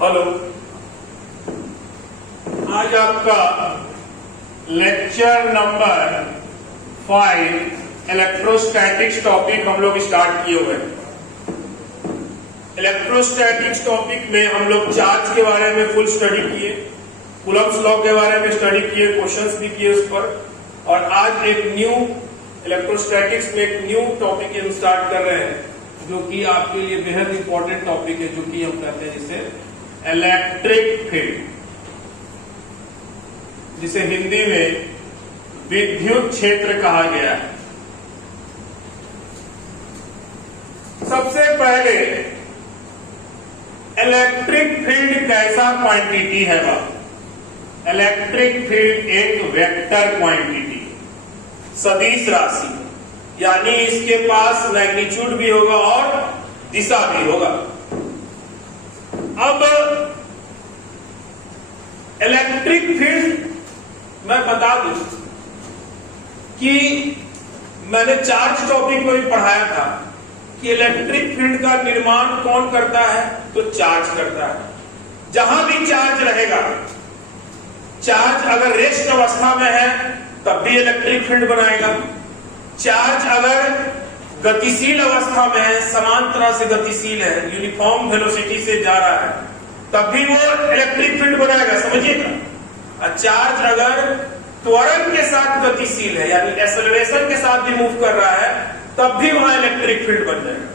Hello, आज आपका lecture number 5 electrostatics topic हम लोग स्टार्ट किए हुए हैं। इलेक्ट्रोस्टैटिक्स टॉपिक में हम लोग चार्ज के बारे में फुल स्टडी किए, कूलम्ब्स लॉ के बारे में स्टडी किए, क्वेश्चंस भी किए उस पर। और आज एक न्यू इलेक्ट्रोस्टैटिक्स में एक न्यू टॉपिक हम स्टार्ट कर रहे हैं, जो कि आपके लिए बेहद इंपॉर्टेंट टॉपिक है, जो कि हम कहते हैं जिसे इलेक्ट्रिक फील्ड, जिसे हिंदी में विद्युत क्षेत्र कहा गया है। सबसे पहले इलेक्ट्रिक फील्ड कैसा क्वांटिटी है? इलेक्ट्रिक फील्ड एक वेक्टर क्वांटिटी, सदिश राशि, यानी इसके पास मैग्नीट्यूड भी होगा और दिशा भी होगा। अब इलेक्ट्रिक फील्ड मैं बता दूं कि मैंने चार्ज टॉपिक में भी पढ़ाया था कि इलेक्ट्रिक फील्ड का निर्माण कौन करता है? तो चार्ज करता है। जहां भी चार्ज रहेगा, चार्ज अगर रेस्ट अवस्था में है तब भी इलेक्ट्रिक फील्ड बनाएगा। चार्ज अगर गतिशील अवस्था में है, समान तरह से गतिशील है, यूनिफॉर्म वेलोसिटी से जा रहा है, तब भी वो इलेक्ट्रिक फील्ड बनाएगा। समझिएगा। चार्ज अगर त्वरण के साथ गतिशील है, यानी एक्सेलरेशन के साथ भी मूव कर रहा है, तब भी वहां इलेक्ट्रिक फील्ड बन जाएगा।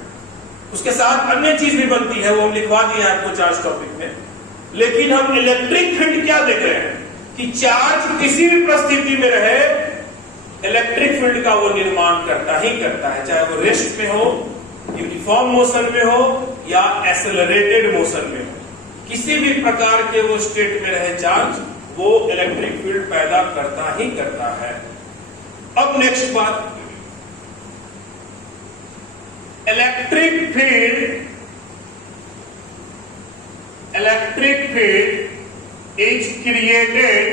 उसके साथ अन्य चीज भी बनती है, वो हम लिखवा दिए आपको चार्ज टॉपिक में। लेकिन हम इलेक्ट्रिक फील्ड क्या देख रहे हैं कि चार्ज किसी भी परिस्थिति में रहे, इलेक्ट्रिक फील्ड का वो निर्माण करता ही करता है, चाहे वो रेस्ट में हो, यूनिफॉर्म मोशन में हो या एक्सेलरेटेड मोशन में हो। किसी भी प्रकार के वो स्टेट में रहे चार्ज, वो इलेक्ट्रिक फील्ड पैदा करता ही करता है। अब नेक्स्ट बात, electric field is created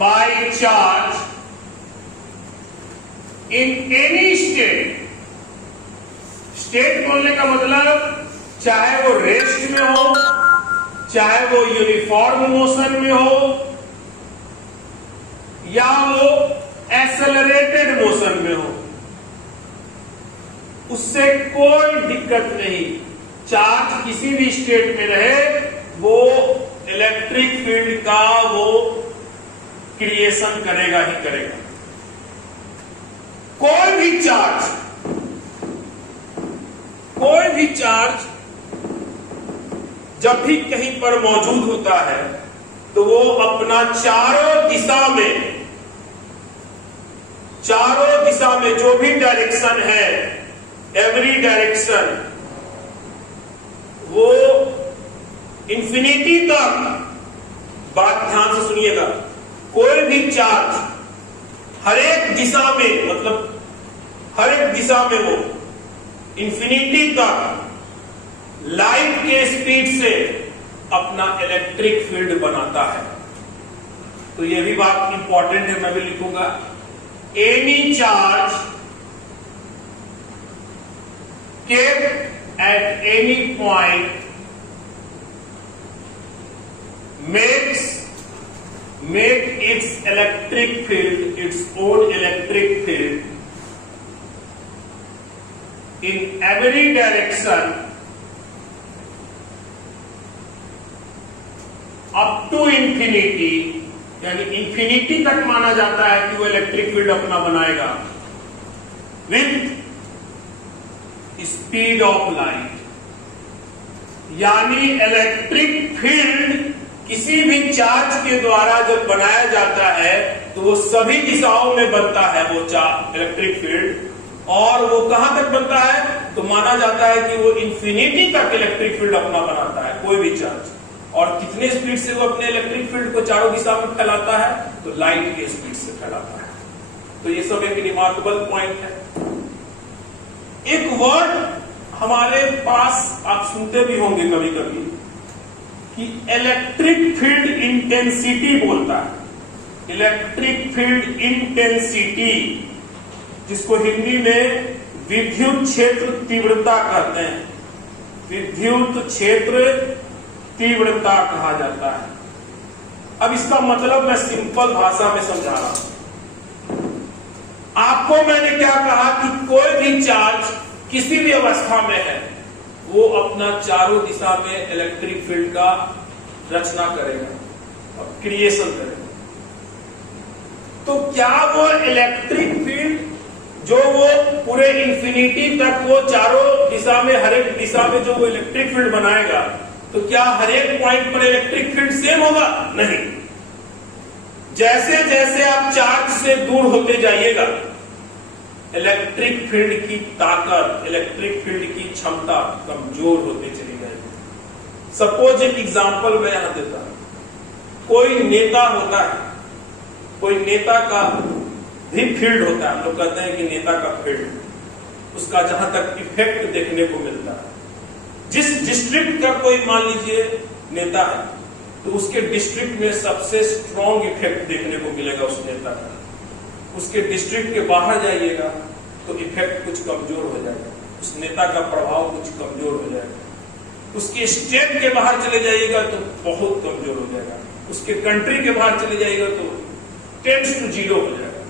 by charge in any state. State बोलने का मतलब चाहे वो रेस्ट में हो, चाहे वो यूनिफॉर्म मोशन में हो, या वो एक्सेलरेटेड मोशन में हो, उससे कोई दिक्कत नहीं। चार्ज किसी भी स्टेट में रहे, वो इलेक्ट्रिक फील्ड का वो क्रिएशन करेगा ही करेगा। कोई भी चार्ज जब भी कहीं पर मौजूद होता है, तो वो अपना चारों दिशा में जो भी डायरेक्शन है, एवरी डायरेक्शन, वो इंफिनिटी तक, बात ध्यान से सुनिएगा, कोई भी चार्ज हर एक दिशा में, मतलब हर एक दिशा में वो इंफिनिटी तक लाइट के स्पीड से अपना इलेक्ट्रिक फील्ड बनाता है। तो ये भी बात इंपॉर्टेंट है, मैं भी लिखूंगा। Any charge kept at any point make its electric field its own electric field in every direction up to infinity, यानी इंफिनिटी तक माना जाता है कि वो इलेक्ट्रिक फील्ड अपना बनाएगा विथ स्पीड ऑफ लाइट। यानी इलेक्ट्रिक फील्ड किसी भी चार्ज के द्वारा जब बनाया जाता है, तो वो सभी दिशाओं में बनता है वो इलेक्ट्रिक फील्ड। और वो कहां तक बनता है? तो माना जाता है कि वो इंफिनिटी तक इलेक्ट्रिक फील्ड अपना बनाता है, कोई भी चार्ज। और कितने स्पीड से वो अपने इलेक्ट्रिक फील्ड को चारों दिशा में फैलाता है? तो लाइट के स्पीड से फैलाता है। तो ये सब एक रिमार्केबल पॉइंट है। एक वर्ड हमारे पास आप सुनते भी होंगे कभी कभी कि इलेक्ट्रिक फील्ड इंटेंसिटी बोलता है। इलेक्ट्रिक फील्ड इंटेंसिटी, जिसको हिंदी में विद्युत क्षेत्र तीव्रता कहते हैं। विद्युत क्षेत्र तीव्रता कहा जाता है। अब इसका मतलब मैं सिंपल भाषा में समझा रहा हूं। आपको मैंने क्या कहा कि कोई भी चार्ज किसी भी अवस्था में है वो अपना चारों दिशा में इलेक्ट्रिक फील्ड का रचना करेगा और क्रिएशन करेगा। तो क्या वो इलेक्ट्रिक फील्ड जो वो पूरे इंफिनिटी तक वो चारों दिशा में, हर एक दिशा में जो वो इलेक्ट्रिक फील्ड बनाएगा, तो क्या हर एक पॉइंट पर इलेक्ट्रिक फील्ड सेम होगा? नहीं। जैसे जैसे आप चार्ज से दूर होते जाइएगा इलेक्ट्रिक फील्ड की ताकत, इलेक्ट्रिक फील्ड की क्षमता कमजोर होते चली जाएगी। सपोज एक एग्जांपल मैं यहां देता हूं। कोई नेता होता है, कोई नेता का भी फील्ड होता है, हम लोग कहते हैं कि नेता का फील्ड, उसका जहां तक इफेक्ट देखने को मिलता है। जिस डिस्ट्रिक्ट का कोई मान लीजिए नेता है तो उसके डिस्ट्रिक्ट में सबसे स्ट्रॉन्ग इफेक्ट देखने को मिलेगा उस नेता का। उसके डिस्ट्रिक्ट के बाहर जाइएगा तो इफेक्ट कुछ कमजोर हो जाएगा, उस नेता का प्रभाव कुछ कमजोर हो जाएगा। उसके स्टेट के बाहर चले जाइएगा तो बहुत कमजोर हो जाएगा, उसके कंट्री के बाहर चले जाइएगा तो टेंड्स टू जीरो हो जाएगा।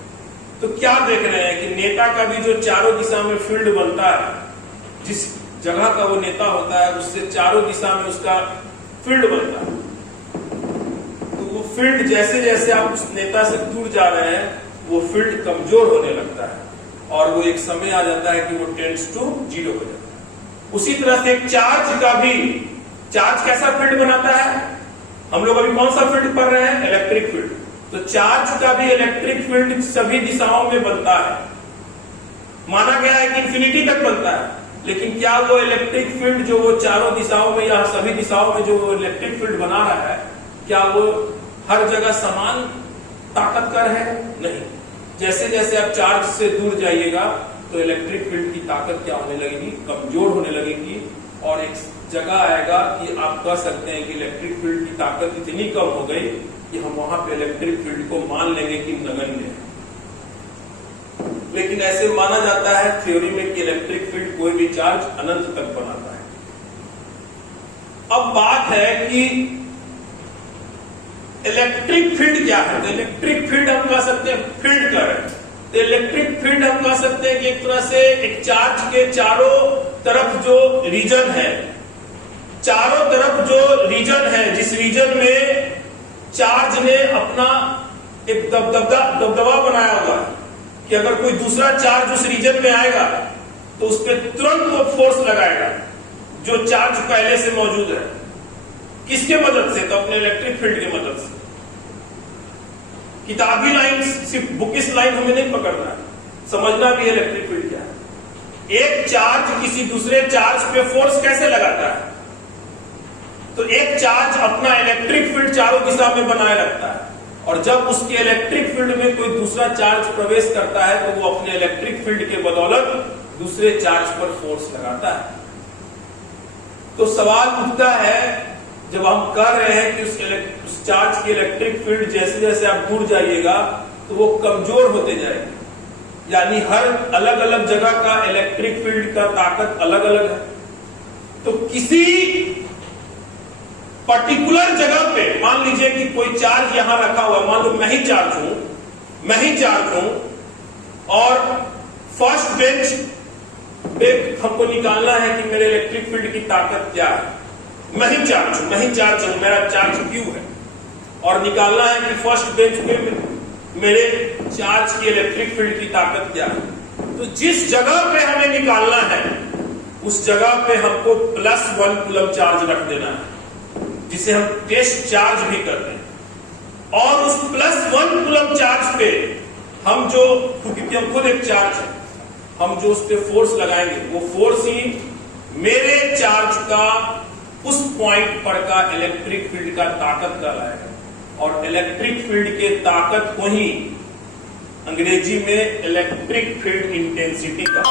तो क्या देख रहे हैं कि नेता का भी जो चारों दिशा में फील्ड बनता है, जिस जगह का वो नेता होता है उससे चारों दिशा में उसका फील्ड बनता है। तो वो फील्ड जैसे जैसे आप उस नेता से दूर जा रहे हैं वो फील्ड कमजोर होने लगता है और वो एक समय आ जाता है कि वो टेंड्स टू जीरो हो जाता है। उसी तरह से एक चार्ज का भी, चार्ज कैसा फील्ड बनाता है? हम लोग अभी कौन सा फील्ड पढ़ रहे हैं? Electric field. तो चार्ज का भी इलेक्ट्रिक फील्ड सभी दिशाओं में बनता है। माना गया है कि इंफिनिटी तक बनता है, लेकिन क्या वो इलेक्ट्रिक फील्ड जो वो चारों दिशाओं में या सभी दिशाओं में जो वो इलेक्ट्रिक फील्ड बना रहा है, क्या वो हर जगह समान ताकत का है? नहीं। जैसे जैसे आप चार्ज से दूर जाइएगा तो इलेक्ट्रिक फील्ड की ताकत क्या होने लगेगी? कमजोर होने लगेगी और एक जगह आएगा कि आप कह सकते हैं कि इलेक्ट्रिक फील्ड की ताकत इतनी कम हो गई कि हम वहां पे इलेक्ट्रिक फील्ड को मान लेंगे कि नगण्य है। लेकिन ऐसे माना जाता है थ्योरी में कि इलेक्ट्रिक फील्ड कोई भी चार्ज अनंत तक बनाता है। अब बात है कि इलेक्ट्रिक फील्ड क्या है? तो इलेक्ट्रिक फील्ड हम कह सकते हैं फील्ड करंट। तो इलेक्ट्रिक फील्ड हम कह सकते हैं कि एक तरह से एक चार्ज के चारों तरफ जो रीजन है, चारों तरफ जो रीजन है, जिस रीजन में चार्ज ने अपना एक दबदबा बनाया हुआ है कि अगर कोई दूसरा चार्ज उस रीजन में आएगा तो उस पर तुरंत वो फोर्स लगाएगा जो चार्ज पहले से मौजूद है। किसके मदद से? तो अपने इलेक्ट्रिक फील्ड की मदद से। किताबी लाइन, सिर्फ बुकिश लाइन हमें नहीं पकड़ना है, समझना भी इलेक्ट्रिक फील्ड क्या है। एक चार्ज किसी दूसरे चार्ज पे फोर्स कैसे लगाता है? तो एक चार्ज अपना इलेक्ट्रिक फील्ड चारों दिशा में बनाए रखता है और जब उसके इलेक्ट्रिक फील्ड में कोई दूसरा चार्ज प्रवेश करता है तो वो अपने इलेक्ट्रिक फील्ड के बदौलत दूसरे चार्ज पर फोर्स लगाता है। तो सवाल उठता है, जब हम कह रहे हैं कि उस चार्ज की इलेक्ट्रिक फील्ड जैसे जैसे आप दूर जाइएगा तो वो कमजोर होते जाएगी, यानी हर अलग अलग जगह का इलेक्ट्रिक फील्ड का ताकत अलग अलग है। तो किसी पर्टिकुलर जगह पे मान लीजिए कि कोई चार्ज यहां रखा हुआ, मान लो मैं ही चार्ज हूं और फर्स्ट बेंच पे हमको निकालना है कि मेरे इलेक्ट्रिक फील्ड की ताकत क्या है। मैं ही चार्ज हूं, मेरा चार्ज क्यू है और निकालना है कि फर्स्ट बेंच पे मेरे चार्ज की इलेक्ट्रिक फील्ड की ताकत क्या है। तो जिस जगह पे हमें निकालना है उस जगह पे हमको +1 कूलम चार्ज रख देना है, जिसे हम टेस्ट चार्ज भी करते हैं। और उस +1 कूलम चार्ज पे हम जो खुद एक चार्ज है, हम जो उस पे फोर्स लगाएंगे वो फोर्स ही मेरे चार्ज का उस पॉइंट पर का इलेक्ट्रिक फील्ड का ताकत कहलाएगा। और इलेक्ट्रिक फील्ड के ताकत को ही अंग्रेजी में इलेक्ट्रिक फील्ड इंटेंसिटी कहा।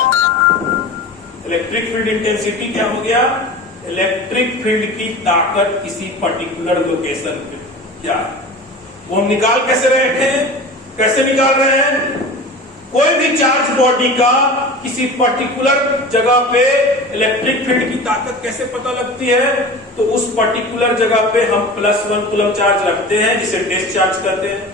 इलेक्ट्रिक फील्ड इंटेंसिटी क्या हो गया? इलेक्ट्रिक फील्ड की ताकत किसी पर्टिकुलर लोकेशन पे क्या है, वो हम निकाल कैसे रहे थे? कैसे निकाल रहे हैं? कोई भी चार्ज बॉडी का किसी पर्टिकुलर जगह पे इलेक्ट्रिक फील्ड की ताकत कैसे पता लगती है? तो उस पर्टिकुलर जगह पे हम +1 कूलम चार्ज रखते हैं, जिसे टेस्ट चार्ज करते हैं।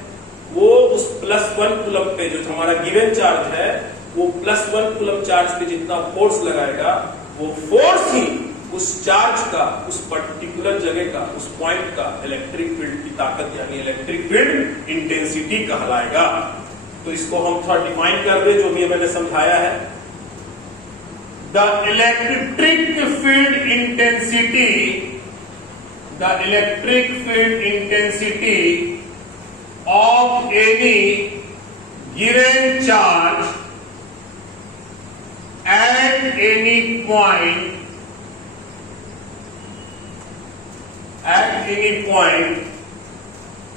वो उस +1 कूलम पे जो हमारा गिवन चार्ज है, वो +1 कूलम चार्ज पे जितना फोर्स लगाएगा, वो फोर्स ही उस चार्ज का, उस पर्टिकुलर जगह का, उस पॉइंट का इलेक्ट्रिक फील्ड की ताकत यानी इलेक्ट्रिक फील्ड इंटेंसिटी कहलाएगा। तो इसको हम थोड़ा डिफाइन कर दे, जो भी मैंने समझाया है। The electric field intensity of any given charge at any point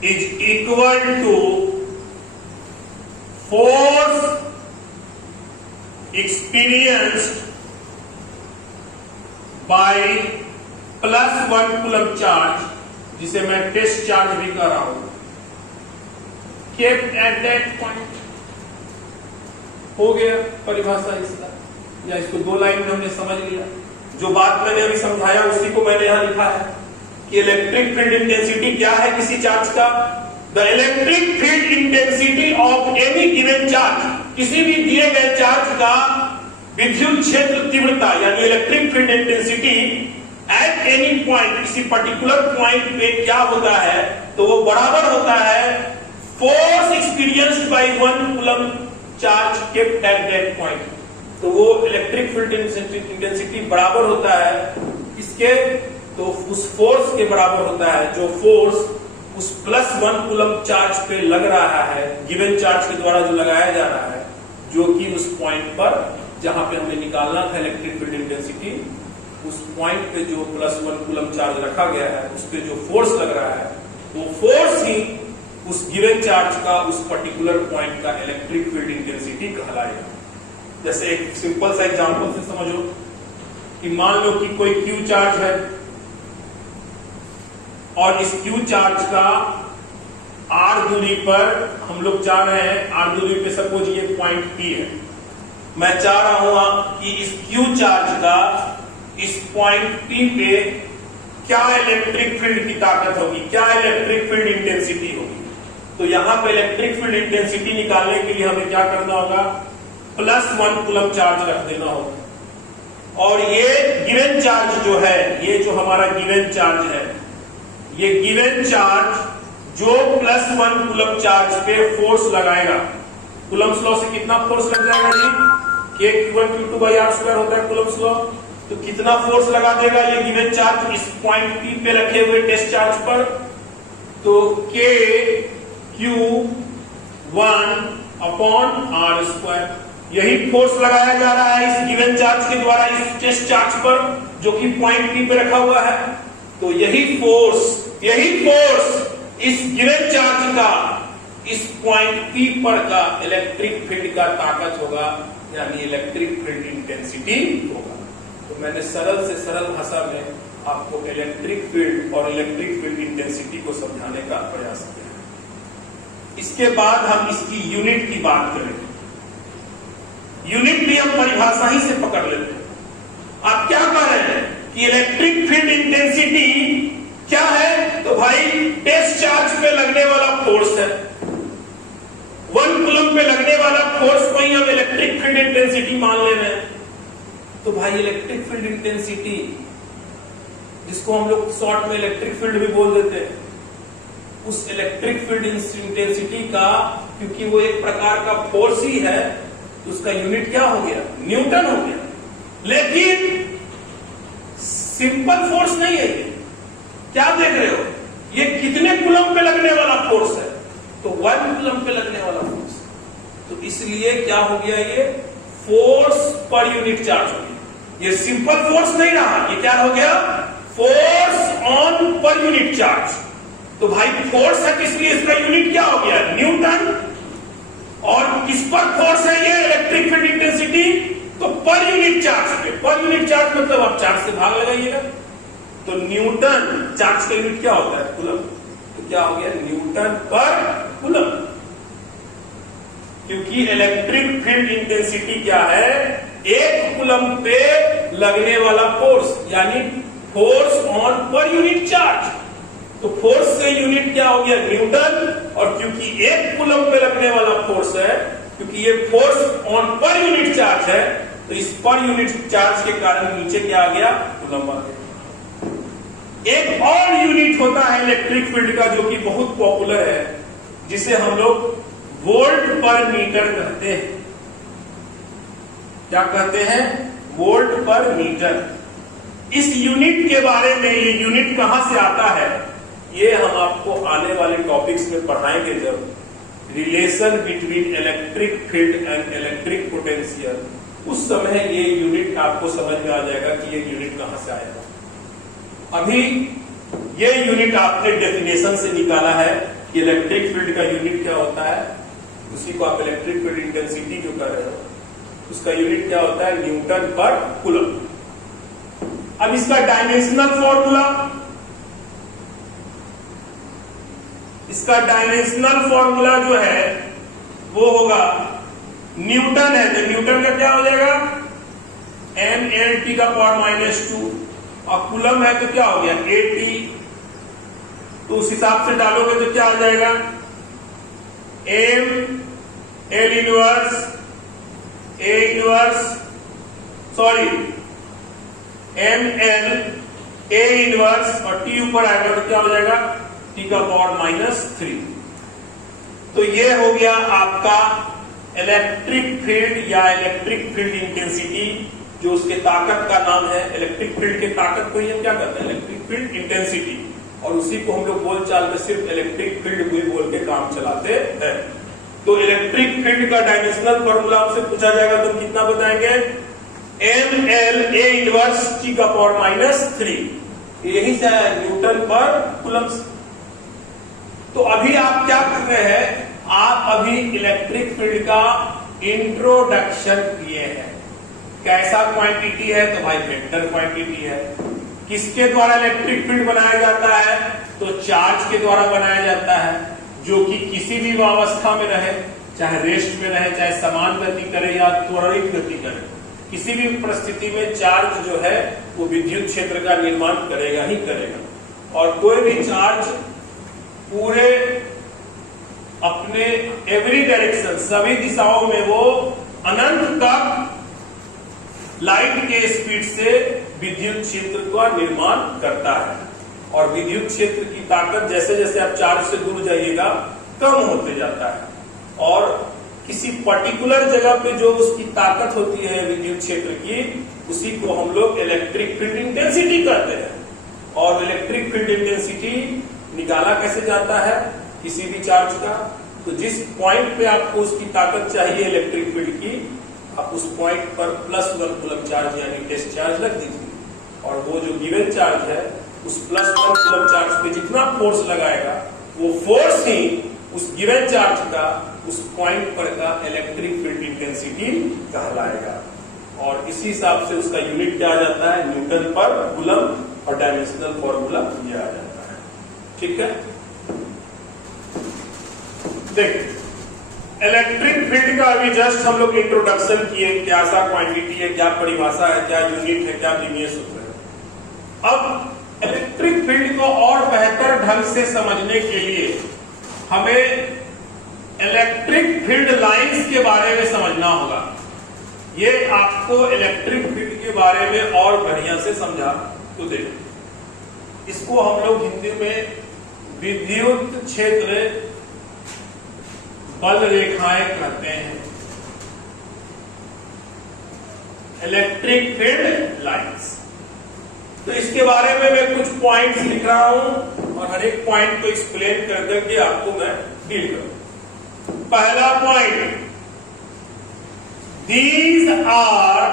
is equal to force experienced by +1 coulomb charge, जिसे मैं टेस्ट चार्ज भी कर रहा हूं, kept at that point। हो गया परिभाषा इसका, या इसको 2 लाइन में हमने समझ लिया। जो बात मैंने अभी समझाया उसी को मैंने यहां लिखा है कि इलेक्ट्रिक फील्ड इंटेंसिटी क्या है किसी चार्ज का। The electric field intensity of any given charge, किसी भी दिए गए चार्ज का विद्युत क्षेत्र तीव्रता यानी electric field intensity at any point, किसी पर्टिकुलर पॉइंट पे क्या होता है, तो वो बराबर होता है force experienced bye 1 coulomb charge kept at that point. तो वो इलेक्ट्रिक फील्ड इंटेंसिटी बराबर होता है इसके, तो उस फोर्स के बराबर होता है जो फोर्स उस +1 कूलम चार्ज पे लग रहा है, गिवन चार्ज के द्वारा जो लगाया जा रहा है, जो कि उस पॉइंट पर जहां पे हमें निकालना था इलेक्ट्रिक फील्ड इंटेंसिटी, उस पॉइंट पे जो +1 कूलम चार्ज रखा गया है, उस पे जो फोर्स लग रहा है, वो फोर्स ही उस गिवन चार्ज का, उस पर्टिकुलर पॉइंट का इलेक्ट्रिक फील्ड इंटेंसिटी कहलाएगा। जैसे एक सिंपल सा एग्जांपल से समझो कि मान लो कि कोई क्यू चार्ज है और इस क्यू चार्ज का r दूरी पर हम लोग जा रहे हैं, r दूरी पे सपोज ये पॉइंट P है। मैं चाह रहा हूं कि इस क्यू चार्ज का इस पॉइंट P पे क्या इलेक्ट्रिक फील्ड की ताकत होगी, क्या इलेक्ट्रिक फील्ड इंटेंसिटी होगी। तो यहां पे इलेक्ट्रिक फील्ड इंटेंसिटी निकालने के लिए हमें क्या करना होगा, +1 कूलम चार्ज रख देना होगा। और ये गिवन चार्ज जो है, ये जो हमारा गिवन चार्ज है, ये गिवन चार्ज जो +1 कूलम चार्ज पे फोर्स लगाएगा, कूलम्स लॉ से कितना फोर्स लग जाएगा जी, K = Q2/r² होता है कूलम्स लॉ। तो कितना फोर्स लगा देगा ये गिवन चार्ज इस पॉइंट P पे रखे हुए टेस्ट चार्ज पर, तो K Q1/r², यही फोर्स लगाया जा रहा है इस गिवन चार्ज के द्वारा इस टेस्ट चार्ज पर जो कि पॉइंट P पे रखा हुआ है। तो यही फोर्स इस गिवन चार्ज का इस पॉइंट P पर का इलेक्ट्रिक फील्ड का ताकत होगा, यानी इलेक्ट्रिक फील्ड इंटेंसिटी होगा। तो मैंने सरल से सरल भाषा में आपको इलेक्ट्रिक फील्ड और इलेक्ट्रिक फील्ड इंटेंसिटी को समझाने का प्रयास किया। इसके बाद हम इसकी यूनिट की बात करेंगे। यूनिट भी हम परिभाषा ही से पकड़ लेते हैं। आप क्या कह रहे हैं कि इलेक्ट्रिक फील्ड इंटेंसिटी क्या है, तो भाई टेस्ट चार्ज पे लगने वाला फोर्स है, 1 कूलम पे लगने वाला फोर्स को ही हम इलेक्ट्रिक फील्ड इंटेंसिटी मान ले रहे हैं। तो भाई इलेक्ट्रिक फील्ड इंटेंसिटी, जिसको हम लोग शॉर्ट में इलेक्ट्रिक फील्ड भी बोल देते हैं, उस इलेक्ट्रिक फील्ड इंटेंसिटी का, क्योंकि वो एक प्रकार का फोर्स ही है, तो उसका यूनिट क्या हो गया, न्यूटन हो गया। लेकिन सिंपल फोर्स नहीं है ये, क्या देख रहे हो, ये कितने कूलम पे लगने वाला फोर्स है, तो 1 कूलम पे लगने वाला फोर्स। तो इसलिए क्या हो गया, ये फोर्स पर यूनिट चार्ज हो गया। ये सिंपल फोर्स नहीं रहा, ये क्या हो गया, force on per unit charge. तो भाई फोर्स है, इसलिए इसका यूनिट क्या हो गया, न्यूटन। और किस पर फोर्स है ये इलेक्ट्रिक फील्ड इंटेंसिटी, तो पर यूनिट चार्ज पे। पर यूनिट चार्ज मतलब आप चार्ज से भाग लगाइएगा, तो न्यूटन, चार्ज का यूनिट क्या होता है, कूलम। तो क्या हो गया, न्यूटन पर कूलम। क्योंकि इलेक्ट्रिक फील्ड इंटेंसिटी क्या है, 1 कूलम पे लगने वाला फोर्स, यानी force on per unit charge. तो फोर्स से यूनिट क्या हो गया? न्यूटन। और क्योंकि 1 कूलम पे लगने वाला फोर्स है, क्योंकि ये force on per unit charge है, तो इस पर यूनिट चार्ज के कारण नीचे क्या आ गया? कूलम आ गया। एक और यूनिट होता है इलेक्ट्रिक फील्ड का, जो कि बहुत पॉपुलर है, जिसे हम लोग वोल्ट पर मीटर कहते हैं। क्या कहते हैं? वोल्ट पर मीटर। इस यूनिट के बारे में, ये यूनिट कहां से आता है, ये हम आपको आने वाले टॉपिक्स में पढ़ाएंगे, जब relation between electric field and electric potential, उस समय ये यूनिट आपको समझ में आ जाएगा कि ये यूनिट कहां से आएगा। अभी ये यूनिट आपने डेफिनेशन से निकाला है कि इलेक्ट्रिक फील्ड का यूनिट क्या होता है, उसी को आप इलेक्ट्रिक फील्ड इंटेंसिटी जो कर रहे हो, उसका यूनिट क्या होता है? न्यूटन पर कूलम। अब इसका डायमेंशनल फॉर्मूला, इसका डायमेंशनल फॉर्मूला जो है वो होगा, न्यूटन है तो न्यूटन का क्या हो जाएगा? mL/(10⁻²) और कूलम है तो क्या हो गया? AT। तो उस हिसाब से डालोगे तो क्या आ जाएगा? mL inverse A inverse, sorry mL A inverse और T ऊपर आएगा तो क्या हो जाएगा? (10⁻³ तो ये हो गया आपका इलेक्ट्रिक फील्ड या इलेक्ट्रिक फील्ड इंटेंसिटी, जो उसके ताकत का नाम है। इलेक्ट्रिक फील्ड के ताकत को ही हम क्या करते हैं? Electric field intensity. और उसी को हम लोग बोलचाल में सिर्फ इलेक्ट्रिक फील्ड भी बोल के काम चलाते हैं। तो इलेक्ट्रिक फील्ड का डायमेंशनल फॉर्मूला आपसे पूछा जाएगा तो हम कितना बताएंगे? mL A इनवर्स (10⁻³) यही से न्यूटन पर कूलम। तो अभी आप क्या कर रहे हैं? आप अभी इलेक्ट्रिक फील्ड का इंट्रोडक्शन किए हैं। कैसा क्वांटिटी है? तो भाई वेक्टर क्वांटिटी है। किसके द्वारा इलेक्ट्रिक फील्ड बनाया जाता है? तो चार्ज के द्वारा बनाया जाता है, जो कि किसी भी अवस्था में रहे, चाहे रेस्ट में रहे, चाहे समान गति करे या त्वरित गति करे, किसी भी परिस्थिति में चार्ज जो है वो विद्युत क्षेत्र का निर्माण करेगा ही करेगा। और कोई भी चार्ज पूरे अपने एवरी डायरेक्शन, सभी दिशाओं में वो अनंत तक लाइट के स्पीड से विद्युत क्षेत्र का निर्माण करता है। और विद्युत क्षेत्र की ताकत जैसे जैसे आप चार्ज से दूर जाइएगा कम होते जाता है। और किसी पर्टिकुलर जगह पे जो उसकी ताकत होती है विद्युत क्षेत्र की, उसी को हम लोग इलेक्ट्रिक फील्ड इंटेंसिटी कहते हैं। और इलेक्ट्रिक फील्ड इंटेंसिटी निकाला कैसे जाता है किसी भी चार्ज का? तो जिस पॉइंट पे आपको उसकी ताकत चाहिए इलेक्ट्रिक फील्ड की, आप उस पॉइंट पर +1 कूलम चार्ज यानी टेस्ट चार्ज रख दीजिए। और वो जो गिवन चार्ज है, उस +1 कूलम चार्ज पे जितना फोर्स लगाएगा, वो फोर्स ही उस गिवन चार्ज का उस पॉइंट पर का इलेक्ट्रिक फील्ड इंटेंसिटी कहलाएगा। और इसी हिसाब से उसका यूनिट क्या आ जाता है? न्यूटन पर कूलम। और डायमेंशनल फॉर्मूला ये आ जाता है। ठीक है, देखिए इलेक्ट्रिक फील्ड का अभी जस्ट हम लोग इंट्रोडक्शन किए, क्या सा क्वांटिटी है, क्या परिभाषा है, क्या यूनिट है, क्या विमीय सूत्र है। अब इलेक्ट्रिक फील्ड को और बेहतर ढंग से समझने के लिए हमें इलेक्ट्रिक फील्ड लाइंस के बारे में समझना होगा। ये आपको इलेक्ट्रिक फील्ड के बारे में और बढ़िया से समझा तो देखो, इसको हम लोग हिंदी में विद्युत क्षेत्र बल रेखाएं कहते हैं, इलेक्ट्रिक फील्ड लाइंस। तो इसके बारे में मैं कुछ पॉइंट्स लिख रहा हूं और हर एक पॉइंट को एक्सप्लेन कर करके आपको मैं डील करूं। पहला point, these are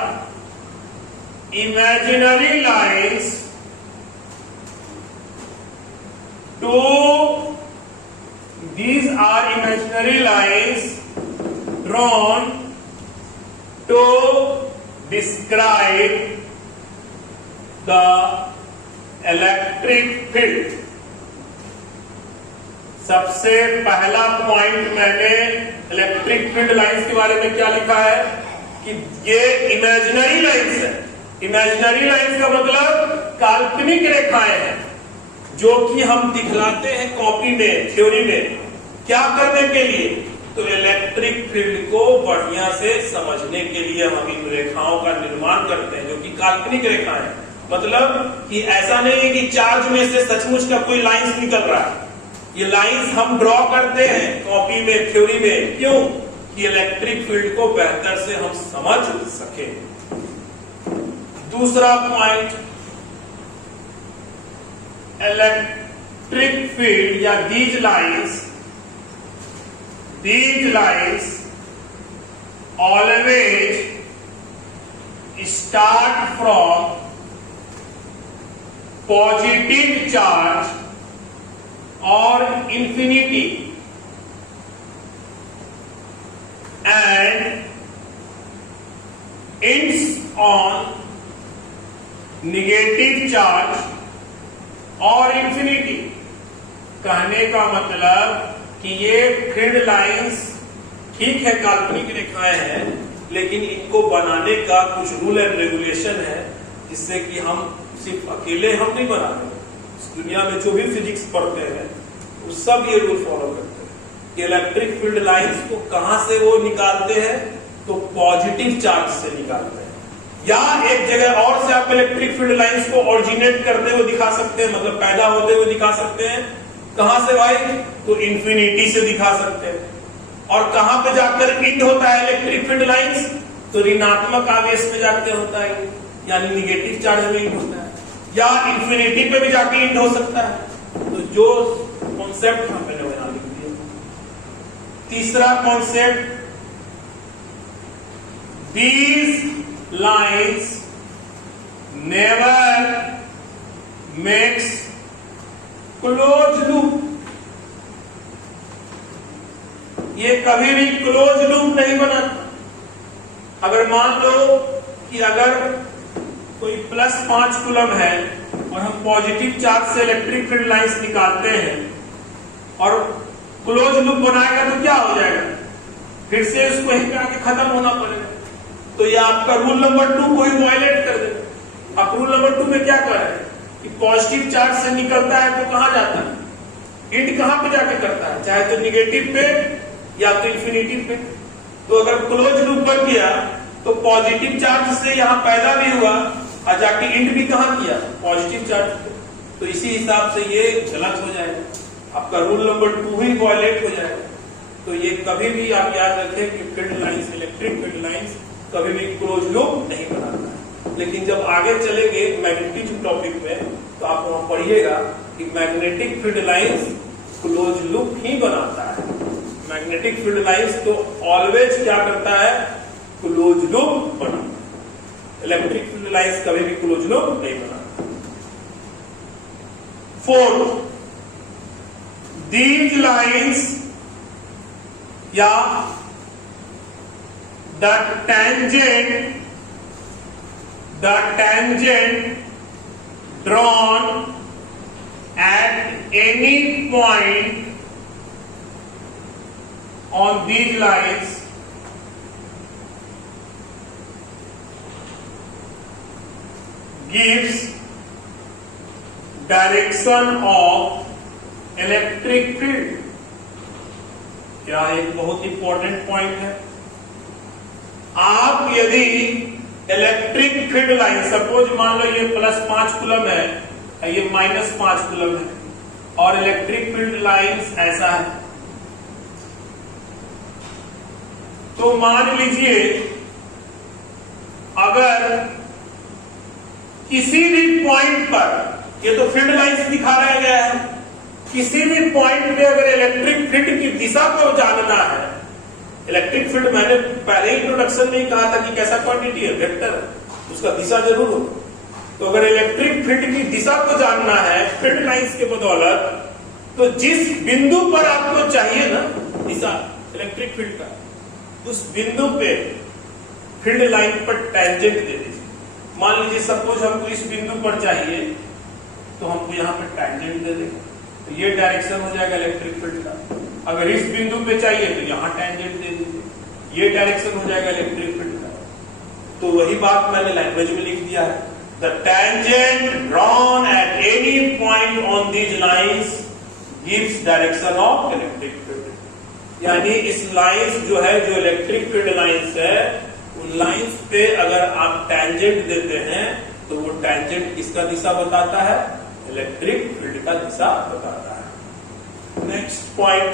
imaginary lines drawn to describe the electric field। सबसे पहला पॉइंट मैंने इलेक्ट्रिक फील्ड लाइंस के बारे में क्या लिखा है कि ये इमेजिनरी लाइंस है। इमेजिनरी लाइंस का मतलब काल्पनिक रेखाएं हैं जो कि हम दिखलाते हैं कॉपी में, थ्योरी में, क्या करने के लिए? तो इलेक्ट्रिक फील्ड को बढ़िया से समझने के लिए हम इन रेखाओं का निर्माण करते हैं जो कि काल्पनिक रेखाएं हैं। मतलब कि ऐसा नहीं है कि चार्ज में से सचमुच का कोई लाइंस निकल रहा है, ये लाइंस हम ड्रॉ करते हैं कॉपी में, थ्योरी में। क्यों? कि इलेक्ट्रिक फील्ड को बेहतर से हम समझ सके। दूसरा पॉइंट, इलेक्ट्रिक फील्ड या these lines always start from positive charge or infinity and ends on negative charge और इंफिनिटी। कहने का मतलब कि ये फील्ड लाइंस ठीक है, काल्पनिक रेखाएं हैं, लेकिन इनको बनाने का कुछ रूल एंड रेगुलेशन है, जिससे कि हम सिर्फ अकेले हम नहीं बना रहे, इस दुनिया में जो भी फिजिक्स पढ़ते हैं वो सब ये रूल फॉलो करते हैं कि इलेक्ट्रिक फील्ड लाइंस को कहां से वो निकालते हैं, तो पॉजिटिव चार्ज से निकालते हैं। या एक जगह और से आप इलेक्ट्रिक फील्ड लाइंस को ओरिजिनेट करते हुए दिखा सकते हैं, मतलब पैदा होते हुए दिखा सकते हैं। कहां से भाई? तो इंफिनिटी से दिखा सकते हैं। और कहां पे जाकर इंड होता है इलेक्ट्रिक फील्ड लाइंस? तो ऋणात्मक आवेश में जाकर होता है, यानी निगेटिव चार्ज में इंड होता है, या इंफिनिटी पे भी जाके इंड हो सकता है। तो जो कॉन्सेप्ट हम मैंने बना लिख दिया। तीसरा concept, these lines never makes closed loop। ये कभी भी क्लोज लूप नहीं बनाता। अगर मान लो कि अगर कोई +5 कूलम है और हम पॉजिटिव चार्ज से इलेक्ट्रिक फील्ड लाइंस निकालते हैं और क्लोज लूप बनाएगा तो क्या हो जाएगा? फिर से उसको यहीं पे आके खत्म होना पड़ेगा। तो ये आपका रूल नंबर 2 को ही वायलेट कर देगा। आप रूल नंबर 2 में क्या कर रहे हैं कि पॉजिटिव चार्ज से निकलता है तो कहां जाता है? इंड कहां पे जाके करता है? चाहे तो निगेटिव पे या तो इंफिनिटी पे। तो अगर क्लोज लूप बन गया तो पॉजिटिव चार्ज से यहां पैदा भी हुआ और जाके इंड भी कहां किया? पॉजिटिव चार्ज पे। तो इसी हिसाब से ये गलत हो जाएगा, आपका रूल नंबर 2 ही वायलेट हो जाएगा। तो ये कभी भी आप याद रखें कि field lines, electric field lines कभी भी क्लोज लूप नहीं बनाता है। लेकिन जब आगे चलेंगे मैग्नेटिज्म टॉपिक में तो आप वहां पढ़िएगा कि magnetic field lines close loop ही बनाता है। मैग्नेटिक फील्ड लाइंस तो ऑलवेज क्या करता है? क्लोज लूप बनाता है। इलेक्ट्रिक फील्ड लाइंस कभी भी क्लोज लूप नहीं बनाता। फोर्थ, these lines या the tangent drawn at any point on these lines gives direction of electric field। क्या एक बहुत इंपॉर्टेंट पॉइंट है। आप यदि इलेक्ट्रिक फील्ड लाइन, सपोज मान लो ये +5 कूलम है, ये -5 कूलम है और इलेक्ट्रिक फील्ड लाइंस ऐसा है, तो मान लीजिए अगर किसी भी पॉइंट पर, ये तो फील्ड लाइंस दिखाया गया है, किसी भी पॉइंट पे अगर इलेक्ट्रिक फील्ड की दिशा को जानना है, इलेक्ट्रिक फील्ड मैंने पहले इंट्रोडक्शन में ही कहा था कि कैसा क्वांटिटी है, वेक्टर, उसका दिशा जरूर हो। तो अगर इलेक्ट्रिक फील्ड की दिशा को जानना है फील्ड लाइंस के बदौलत, तो जिस बिंदु पर आपको चाहिए ना दिशा इलेक्ट्रिक फील्ड का, उस बिंदु पे फील्ड लाइन पर टेंजेंट दे दीजिए। मान लीजिए सपोज हमको इस बिंदु पर चाहिए तो हमको यहाँ पे टेंजेंट दे देंगे, तो ये डायरेक्शन हो जाएगा इलेक्ट्रिक फील्ड का। अगर इस बिंदु पे चाहिए तो यहाँ टेंजेंट दे दीजिए, ये डायरेक्शन हो जाएगा इलेक्ट्रिक फील्ड का। तो वही बात मैंने लैंग्वेज में लिख दी। दिया है, the tangent drawn at any point on these lines gives direction of electric field. यानी इस लाइंस जो है, जो इलेक्ट्रिक फील्ड लाइंस है, उन लाइंस पे अगर आप टेंजेंट देते हैं तो वो टेंजेंट किसका दिशा बताता है? इलेक्ट्रिक फील्ड का दिशा बताता है। Next point,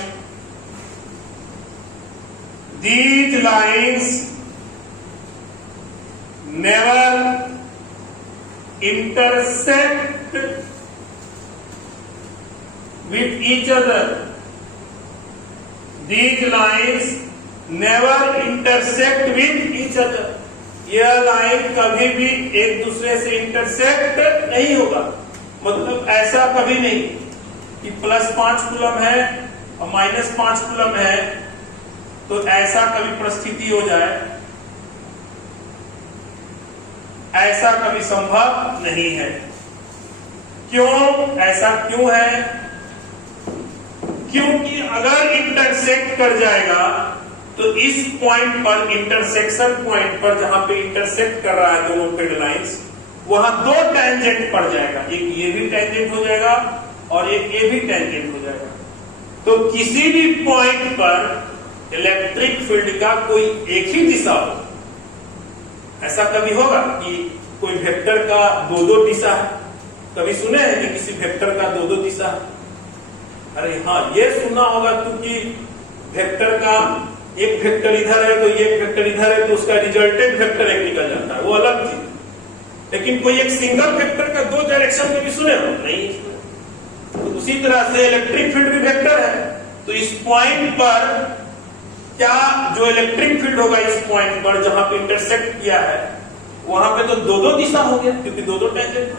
these lines never intersect with each other. These lines never intersect with each other. यह लाइन कभी भी एक दूसरे से इंटरसेक्ट नहीं होगा। मतलब ऐसा कभी नहीं कि +5 कूलम है और -5 कूलम है, तो ऐसा कभी परिस्थिति हो जाए, ऐसा कभी संभव नहीं है। क्यों? ऐसा क्यों है? क्योंकि अगर इंटरसेक्ट कर जाएगा तो इस पॉइंट पर, इंटरसेक्शन पॉइंट पर, जहां पे इंटरसेक्ट कर रहा है दोनों फील्ड लाइंस, वहां 2 टेंजेंट पड़ जाएगा। एक ये भी टेंजेंट हो जाएगा और एक ये भी टेंजेंट हो जाएगा। तो किसी भी पॉइंट पर इलेक्ट्रिक फील्ड का कोई एक ही दिशा हो। ऐसा कभी होगा कि कोई वेक्टर का 2-2 दिशा है? कभी सुने हैं कि किसी वेक्टर का 2-2 दिशा है? अरे हाँ, ये सुना होगा क्योंकि वेक्टर का एक वेक्टर इधर है तो एक वेक्टर इधर है, तो उसका रिजल्टेंट वेक्टर एक निकल जाता है, वो अलग चीज। लेकिन कोई एक सिंगल वेक्टर का 2 डायरेक्शन में भी सुने हो? नहीं। तो उसी तरह से इलेक्ट्रिक फील्ड भी वेक्टर है। तो इस पॉइंट पर क्या जो इलेक्ट्रिक फील्ड होगा, इस पॉइंट पर जहां पे इंटरसेक्ट किया है, वहां पे तो 2-2 दिशा हो गया, क्योंकि 2-2 टेंजेंट,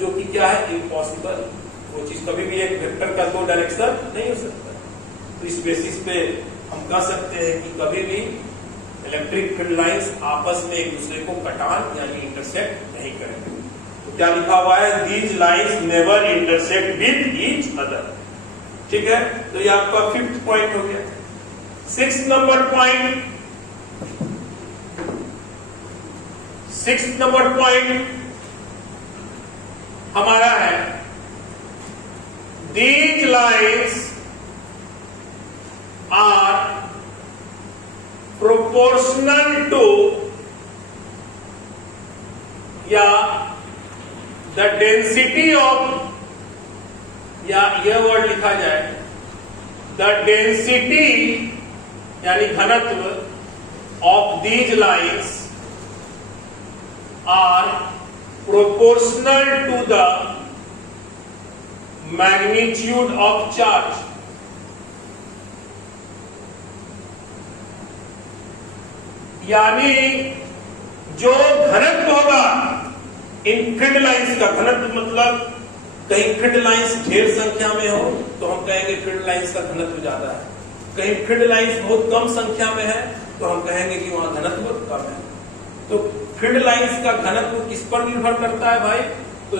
जो कि क्या है? इम्पॉसिबल। वो चीज कभी भी एक वेक्टर का 2 डायरेक्शन नहीं हो सकता। तो इस बेसिस पे हम कह सकते हैं कि कभी भी इलेक्ट्रिक फील्ड लाइंस आपस में एक दूसरे को कटान यानी इंटरसेक्ट नहीं करेंगे। तो क्या लिखा हुआ है? These lines never intersect with each other. ठीक है, तो ये आपका 5th पॉइंट हो गया। 6th number point, 6th number point हमारा है, these lines are proportional to, या the density of, या यह वर्ड लिखा जाए, the density यानी घनत्व of these lines are proportional to the magnitude of charge. यानी जो घनत्व होगा इन फील्ड लाइंस का, घनत्व मतलब कहीं फील्ड लाइंस ढेर संख्या में हो तो हम कहेंगे फील्ड लाइंस का घनत्व ज्यादा है, कहीं फील्ड लाइंस बहुत कम संख्या में है तो हम कहेंगे कि वहां घनत्व कम है। तो फील्ड लाइंस का घनत्व किस पर निर्भर करता है भाई? तो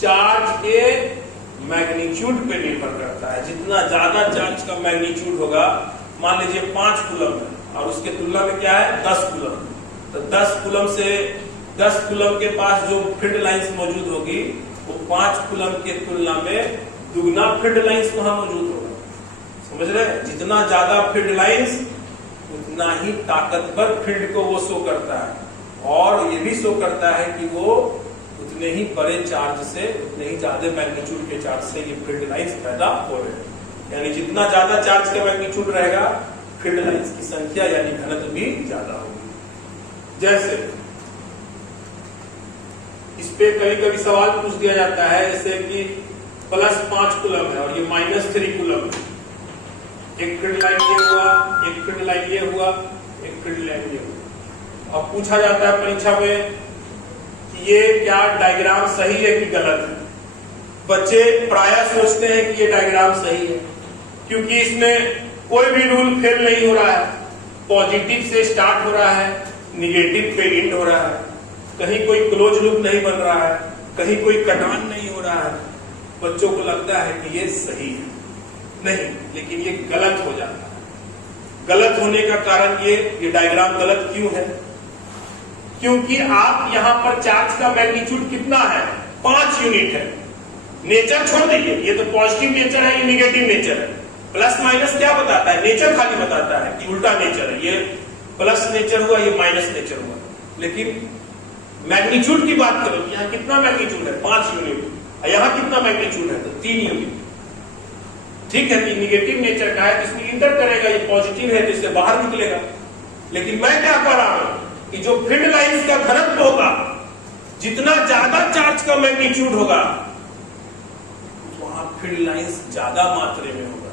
चार्ज के मैग्नीट्यूड पे निर्भर करता है। जितना ज्यादा चार्ज का मैग्नीट्यूड होगा, मान लीजिए 5 कूलम है और उसके तुलना में क्या है 10 कूलम, तो 10 कूलम से 10 कूलम के पास जो फील्ड लाइंस मौजूद होगी वो 5 कूलम के तुलना में दुगना फील्ड लाइंस वहां मौजूद होगा। समझ रहे? जितना ज्यादा फील्ड लाइंस उतना ही ताकतवर फील्ड को वो शो करता है, और ये भी शो करता है कि वो उतने ही बड़े चार्ज से, उतने ही ज्यादा मैग्नीट्यूड के चार्ज से ये फील्ड लाइंस पैदा हो रहे हैं। यानी जितना ज्यादा चार्ज का मैग्नीट्यूड रहेगा, फील्ड लाइंस की संख्या यानी घनत्व भी ज्यादा होगी। जैसे इस पे कभी कभी सवाल पूछ दिया जाता है, जैसे कि +5 कूलम है और ये -3 कूलम है। एक फील्ड लाइन ये हुआ, एक फील्ड लाइन ये हुआ, एक फील्ड लाइन ये हुआ। अब पूछा जाता है परीक्षा में कि ये क्या डायग्राम सही है कि गलत है। बच्चे प्रायः सोचते हैं कि ये डायग्राम सही है, क्योंकि इसमें कोई भी रूल फेल नहीं हो रहा है। पॉजिटिव से स्टार्ट हो रहा है, निगेटिव पे एंड हो रहा है, कहीं कोई क्लोज लूप नहीं बन रहा है, कहीं कोई कटान नहीं हो रहा है। बच्चों को लगता है कि ये सही है, नहीं, लेकिन ये गलत हो जाता है। गलत होने का कारण ये डायग्राम गलत क्यों है? क्योंकि आप यहां पर चार्ज का मैग्नीट्यूड कितना है, 5 यूनिट है। नेचर छोड़ दीजिए, ये तो पॉजिटिव नेचर है, ये निगेटिव नेचर है। प्लस माइनस क्या बताता है, नेचर खाली बताता है कि उल्टा नेचर है, ये प्लस नेचर हुआ, ये माइनस नेचर हुआ। लेकिन मैग्नीट्यूड की बात करो, यहाँ कितना मैग्नीट्यूड है, 5 यूनिट, यहाँ कितना मैग्नीट्यूड है, तो 3 यूनिट। ठीक है, निगेटिव नेचर का है तो इसमें इंटर करेगा, ये पॉजिटिव है तो इससे बाहर निकलेगा। लेकिन मैं क्या कर रहा हूं कि जो फील्ड लाइंस का घनत्व होगा, जितना ज्यादा चार्ज का मैग्नीट्यूड होगा वहां फील्ड लाइंस ज्यादा मात्रा में होगा,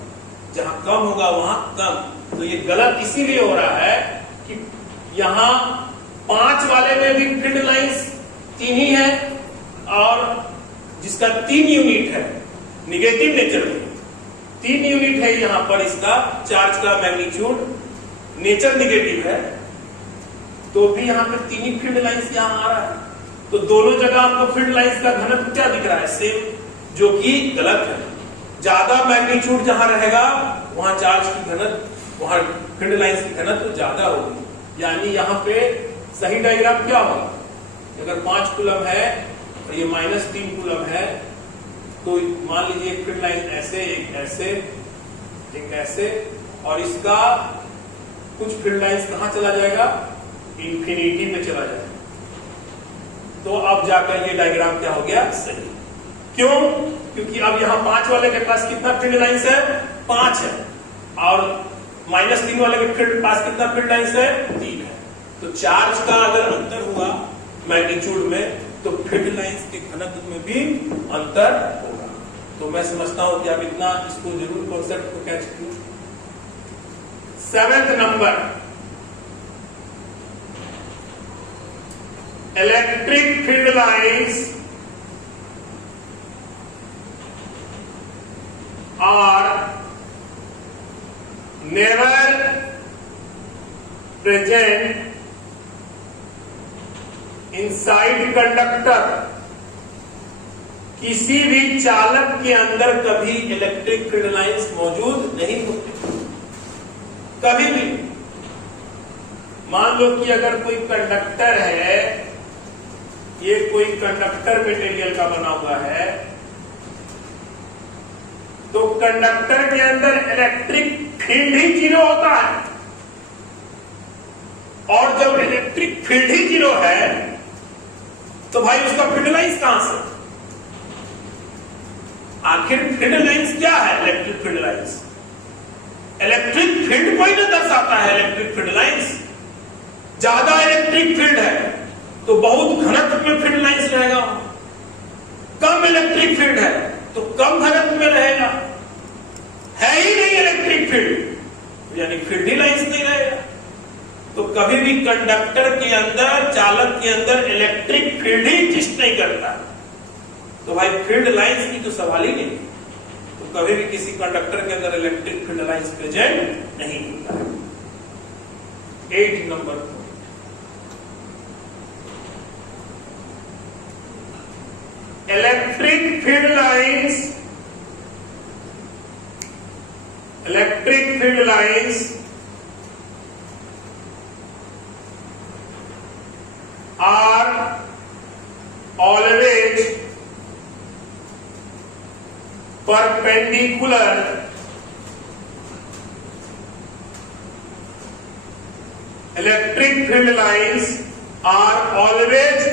जहां कम होगा वहां कम। तो ये गलत इसीलिए हो रहा है कि यहां 5 वाले में भी फील्ड लाइंस 3 ही है, और जिसका 3 यूनिट है निगेटिव नेचर में, 3 यूनिट है यहां पर इसका चार्ज का मैग्नीट्यूड, नेचर निगेटिव है, तो भी यहां पर 3 ही फील्ड लाइंस यहां आ रहा है। तो दोनों जगह आपको फील्ड लाइंस का घनत्व क्या दिख रहा है, सेम, जो कि गलत है। ज्यादा मैग्नीट्यूड जहां रहेगा वहां चार्ज की घनत्व, वहां फील्ड लाइंस की घनत्व ज्यादा होगी। यानी यहां पे सही डायग्राम क्या होगा, अगर 5 कूलम है और ये -3 कूलम है, तो मान लीजिए एक फील्ड लाइन ऐसे, एक ऐसे, एक ऐसे, और इसका कुछ फील्ड लाइंस कहां चला जाएगा, इंफिनिटी में चला जाएगा। तो अब जाकर ये डायग्राम क्या हो गया, सही। क्यों, क्योंकि अब यहां 5 वाले के पास कितना फील्ड लाइंस है, 5 है, और -3 वाले के पास कितना फील्ड लाइंस है, 3 है। तो चार्ज का अगर अंतर हुआ मैग्नीट्यूड में, तो फील्ड लाइंस के घनत्व में भी अंतर होगा। तो मैं समझता हूं कि आप इतना इसको जरूर कॉन्सेप्ट को कैच कीजिए। 7th number, electric field lines are never present inside conductor। किसी भी चालक के अंदर कभी इलेक्ट्रिक फील्ड लाइंस मौजूद नहीं होती, कभी भी। मान लो कि अगर कोई कंडक्टर है, ये कोई कंडक्टर मटेरियल का बना हुआ है, तो कंडक्टर के अंदर इलेक्ट्रिक फील्ड ही 0 होता है। और जब इलेक्ट्रिक फील्ड ही 0 है तो भाई उसका फील्ड लाइंस कहां से, आखिर फील्ड लाइंस क्या है, electric field lines, electric field को ही ना दर्शाता है। इलेक्ट्रिक फील्ड लाइंस, ज्यादा इलेक्ट्रिक फील्ड है तो बहुत घनत्व में फील्ड लाइंस रहेगा, कम इलेक्ट्रिक फील्ड है तो कम घनत्व में रहेगा। है ही नहीं इलेक्ट्रिक फील्ड, यानी फील्ड ही लाइंस नहीं रहेगा। तो कभी भी कंडक्टर के अंदर, चालक के अंदर इलेक्ट्रिक फील्ड ही एग्जिस्ट नहीं करता, तो भाई फील्ड लाइंस की तो सवाल ही नहीं। तो कभी भी किसी कंडक्टर के अंदर इलेक्ट्रिक फील्ड लाइंस प्रेजेंट नहीं होता है। 8 number, electric field lines are always perpendicular electric field lines are always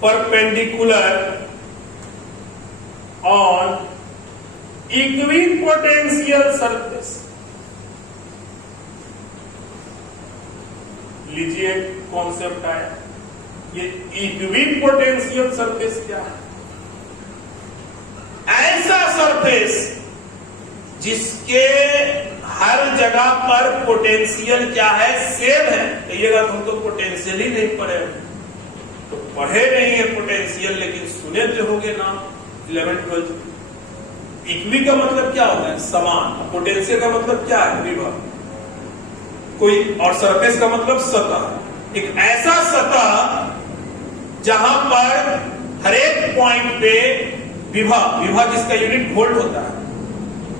perpendicular on equipotential surface। लीजिए कॉन्सेप्ट आया, ये इक्विपोटेंशियल सरफेस क्या है, ऐसा सरफेस जिसके हर जगह पर पोटेंशियल क्या है, सेम है। कहिएगा तुम तो पोटेंशियल ही नहीं पढ़े, तो पढ़े नहीं है पोटेंशियल, लेकिन सुने तो होगे नाम 11-12। इक्वी का मतलब क्या होता है, समान। पोटेंशियल का मतलब क्या है, विभव कोई, और सरफेस का मतलब सतह। एक ऐसा सतह जहां पर हर एक पॉइंट पे विभव, विभव जिसका यूनिट वोल्ट होता है,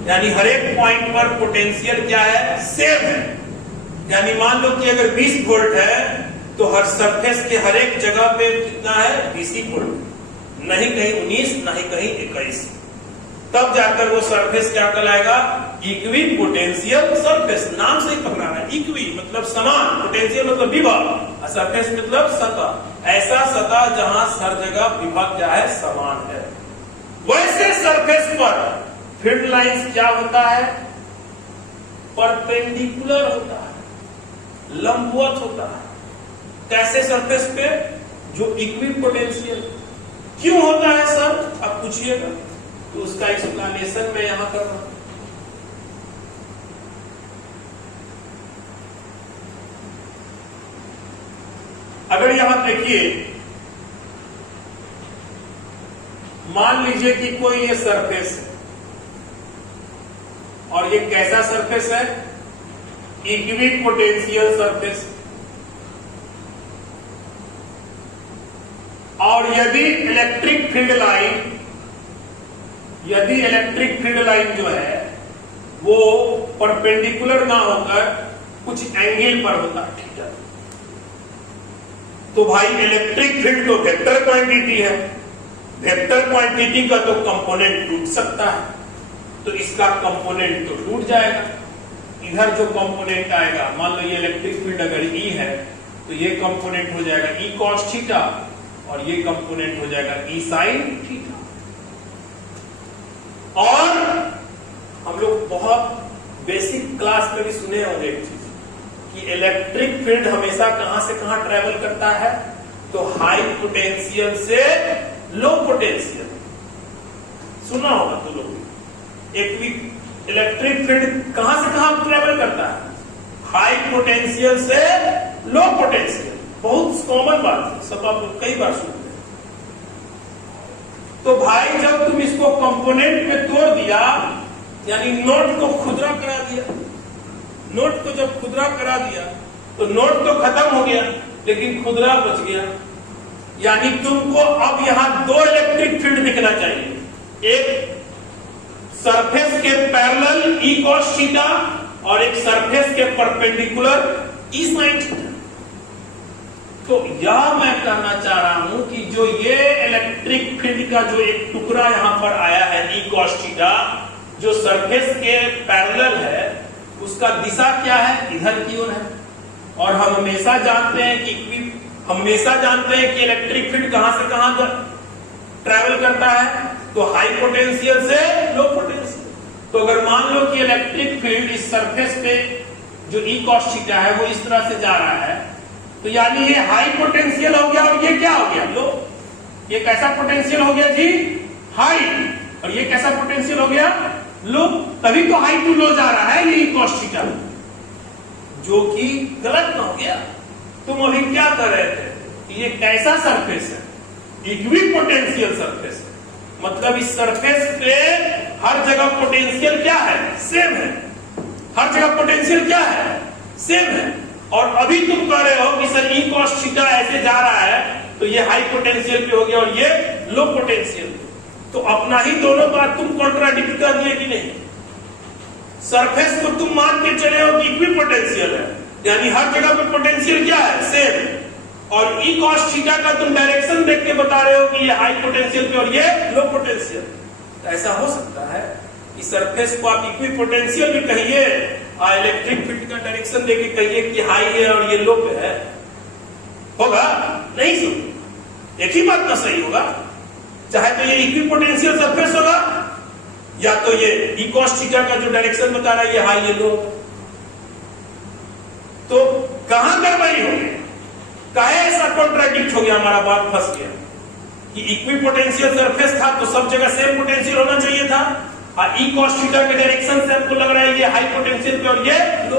यानी हर एक पॉइंट पर पोटेंशियल क्या है, सेम है। यानी मान लो कि अगर 20 वोल्ट है तो हर सरफेस के हर एक जगह पे कितना है 20 वोल्ट, नहीं कहीं 19, नहीं कहीं 21, तब जाकर वो सरफेस क्या कहलाएगा, इक्वी पोटेंशियल सरफेस। नाम से ही पकड़ा है, इक्वी मतलब समान, पोटेंशियल मतलब विभव, सरफेस मतलब सतह, ऐसा सतह जहां हर जगह विभव क्या है, समान है। वैसे सरफेस पर फील्ड लाइंस क्या होता है, परपेंडिकुलर होता है, लंबवत होता है। कैसे सरफेस पे, जो इक्वी पोटेंशियल। क्यों होता है सर, अब पूछिएगा, तो उसका एक्सप्लेनेशन मैं यहां कर रहा हूं। अगर यहां देखिए, मान लीजिए कि कोई ये सरफेस है, और ये कैसा सरफेस है, इक्वी पोटेंशियल सरफेस। और यदि इलेक्ट्रिक फील्ड लाइन जो है वो परपेंडिकुलर ना होकर कुछ एंगल पर होता है, ठीक है, तो भाई इलेक्ट्रिक फील्ड तो वेक्टर क्वांटिटी है, वेक्टर क्वांटिटी का तो कंपोनेंट टूट सकता है, तो इसका कंपोनेंट तो टूट जाएगा। इधर जो कंपोनेंट आएगा, मान लो ये इलेक्ट्रिक फील्ड अगर E है, तो ये कंपोनेंट हो जाएगा E cos थीटा, और ये कंपोनेंट हो जाएगा E sin थीटा। और हम लोग बहुत बेसिक क्लास में भी सुने होंगे एक चीज, कि इलेक्ट्रिक फील्ड हमेशा कहां से कहां ट्रेवल करता है, तो हाई पोटेंशियल से लो पोटेंशियल। सुना होगा तो लोग, एक भी इलेक्ट्रिक फील्ड कहां से कहां ट्रेवल करता है, हाई पोटेंशियल से लो पोटेंशियल। बहुत कॉमन बात है, सब आप लोग कई बार सुनते हैं। तो भाई जब तुम इसको कंपोनेंट में तोड़ दिया, यानी नोट को खुदरा करा दिया, नोट को जब खुदरा करा दिया तो नोट तो खत्म हो गया, लेकिन खुदरा बच गया। यानी तुमको अब यहां दो इलेक्ट्रिक फील्ड दिखना चाहिए, एक सरफेस के पैरेलल E cos थीटा, और एक सरफेस के परपेंडिकुलर E sin थीटा। तो यह मैं कहना चाह रहा हूं कि जो ये इलेक्ट्रिक फील्ड का जो एक टुकड़ा यहां पर आया है E cos थीटा, जो सरफेस के पैरेलल है, उसका दिशा क्या है, इधर की ओर है। और हम हमेशा जानते हैं कि इलेक्ट्रिक फील्ड कहां से कहां ट्रेवल करता है, तो हाई पोटेंशियल से लो पोटेंशियल। तो अगर मान लो कि इलेक्ट्रिक फील्ड इस सरफेस पे जो E cos थीटा है वो इस तरह से जा रहा है, तो यानी ये हाई पोटेंशियल हो गया, और ये क्या हो गया, लो। ये कैसा पोटेंशियल हो गया जी, हाई, और ये कैसा पोटेंशियल हो गया, लो। तभी तो हाई टू लो जा रहा है ये E cos थीटा, जो कि गलत ना हो गया। तुम अभी क्या कर रहे थे, ये कैसा सरफेस है, इक्वी पोटेंशियल सरफेस है, मतलब इस सरफेस पे हर जगह पोटेंशियल क्या है, सेम है। हर जगह पोटेंशियल क्या है, सेम है। और अभी तुम कह रहे हो कि सर E cos थीटा ऐसे जा रहा है, तो ये हाई पोटेंशियल पे हो गया और ये लो पोटेंशियल। तो अपना ही दोनों बात तुम कॉन्ट्राडिक्ट कर दिए कि नहीं। सरफेस को तुम मान के चले हो कि इक्वी पोटेंशियल है, यानी हर जगह पे पोटेंशियल क्या है, सेम। और E cos थीटा का तुम डायरेक्शन देख के बता रहे हो कि ये हाई पोटेंशियल पे और ये लो पोटेंशियल। तो ऐसा हो सकता है कि सरफेस को आप इक्वी पोटेंशियल भी कहिए, इलेक्ट्रिक फील्ड का डायरेक्शन देके कहिए कि हाई है और ये लो पे है, होगा नहीं सुन, एक ही बात ना सही होगा। चाहे तो ये इक्वी पोटेंशियल सरफेस होगा, या तो ये E cos थीटा का जो डायरेक्शन बता रहा है ये हाई ये लो। तो कहां गड़बड़ी हो गई, काहे ऐसा कॉन्ट्राडिक्ट हो गया, हमारा बात फंस गया कि इक्वी पोटेंशियल सरफेस था तो सब जगह सेम पोटेंशियल होना चाहिए था, और E cos थीटा के डायरेक्शन से हमको लग रहा है ये हाई पोटेंशियल पे और ये लो।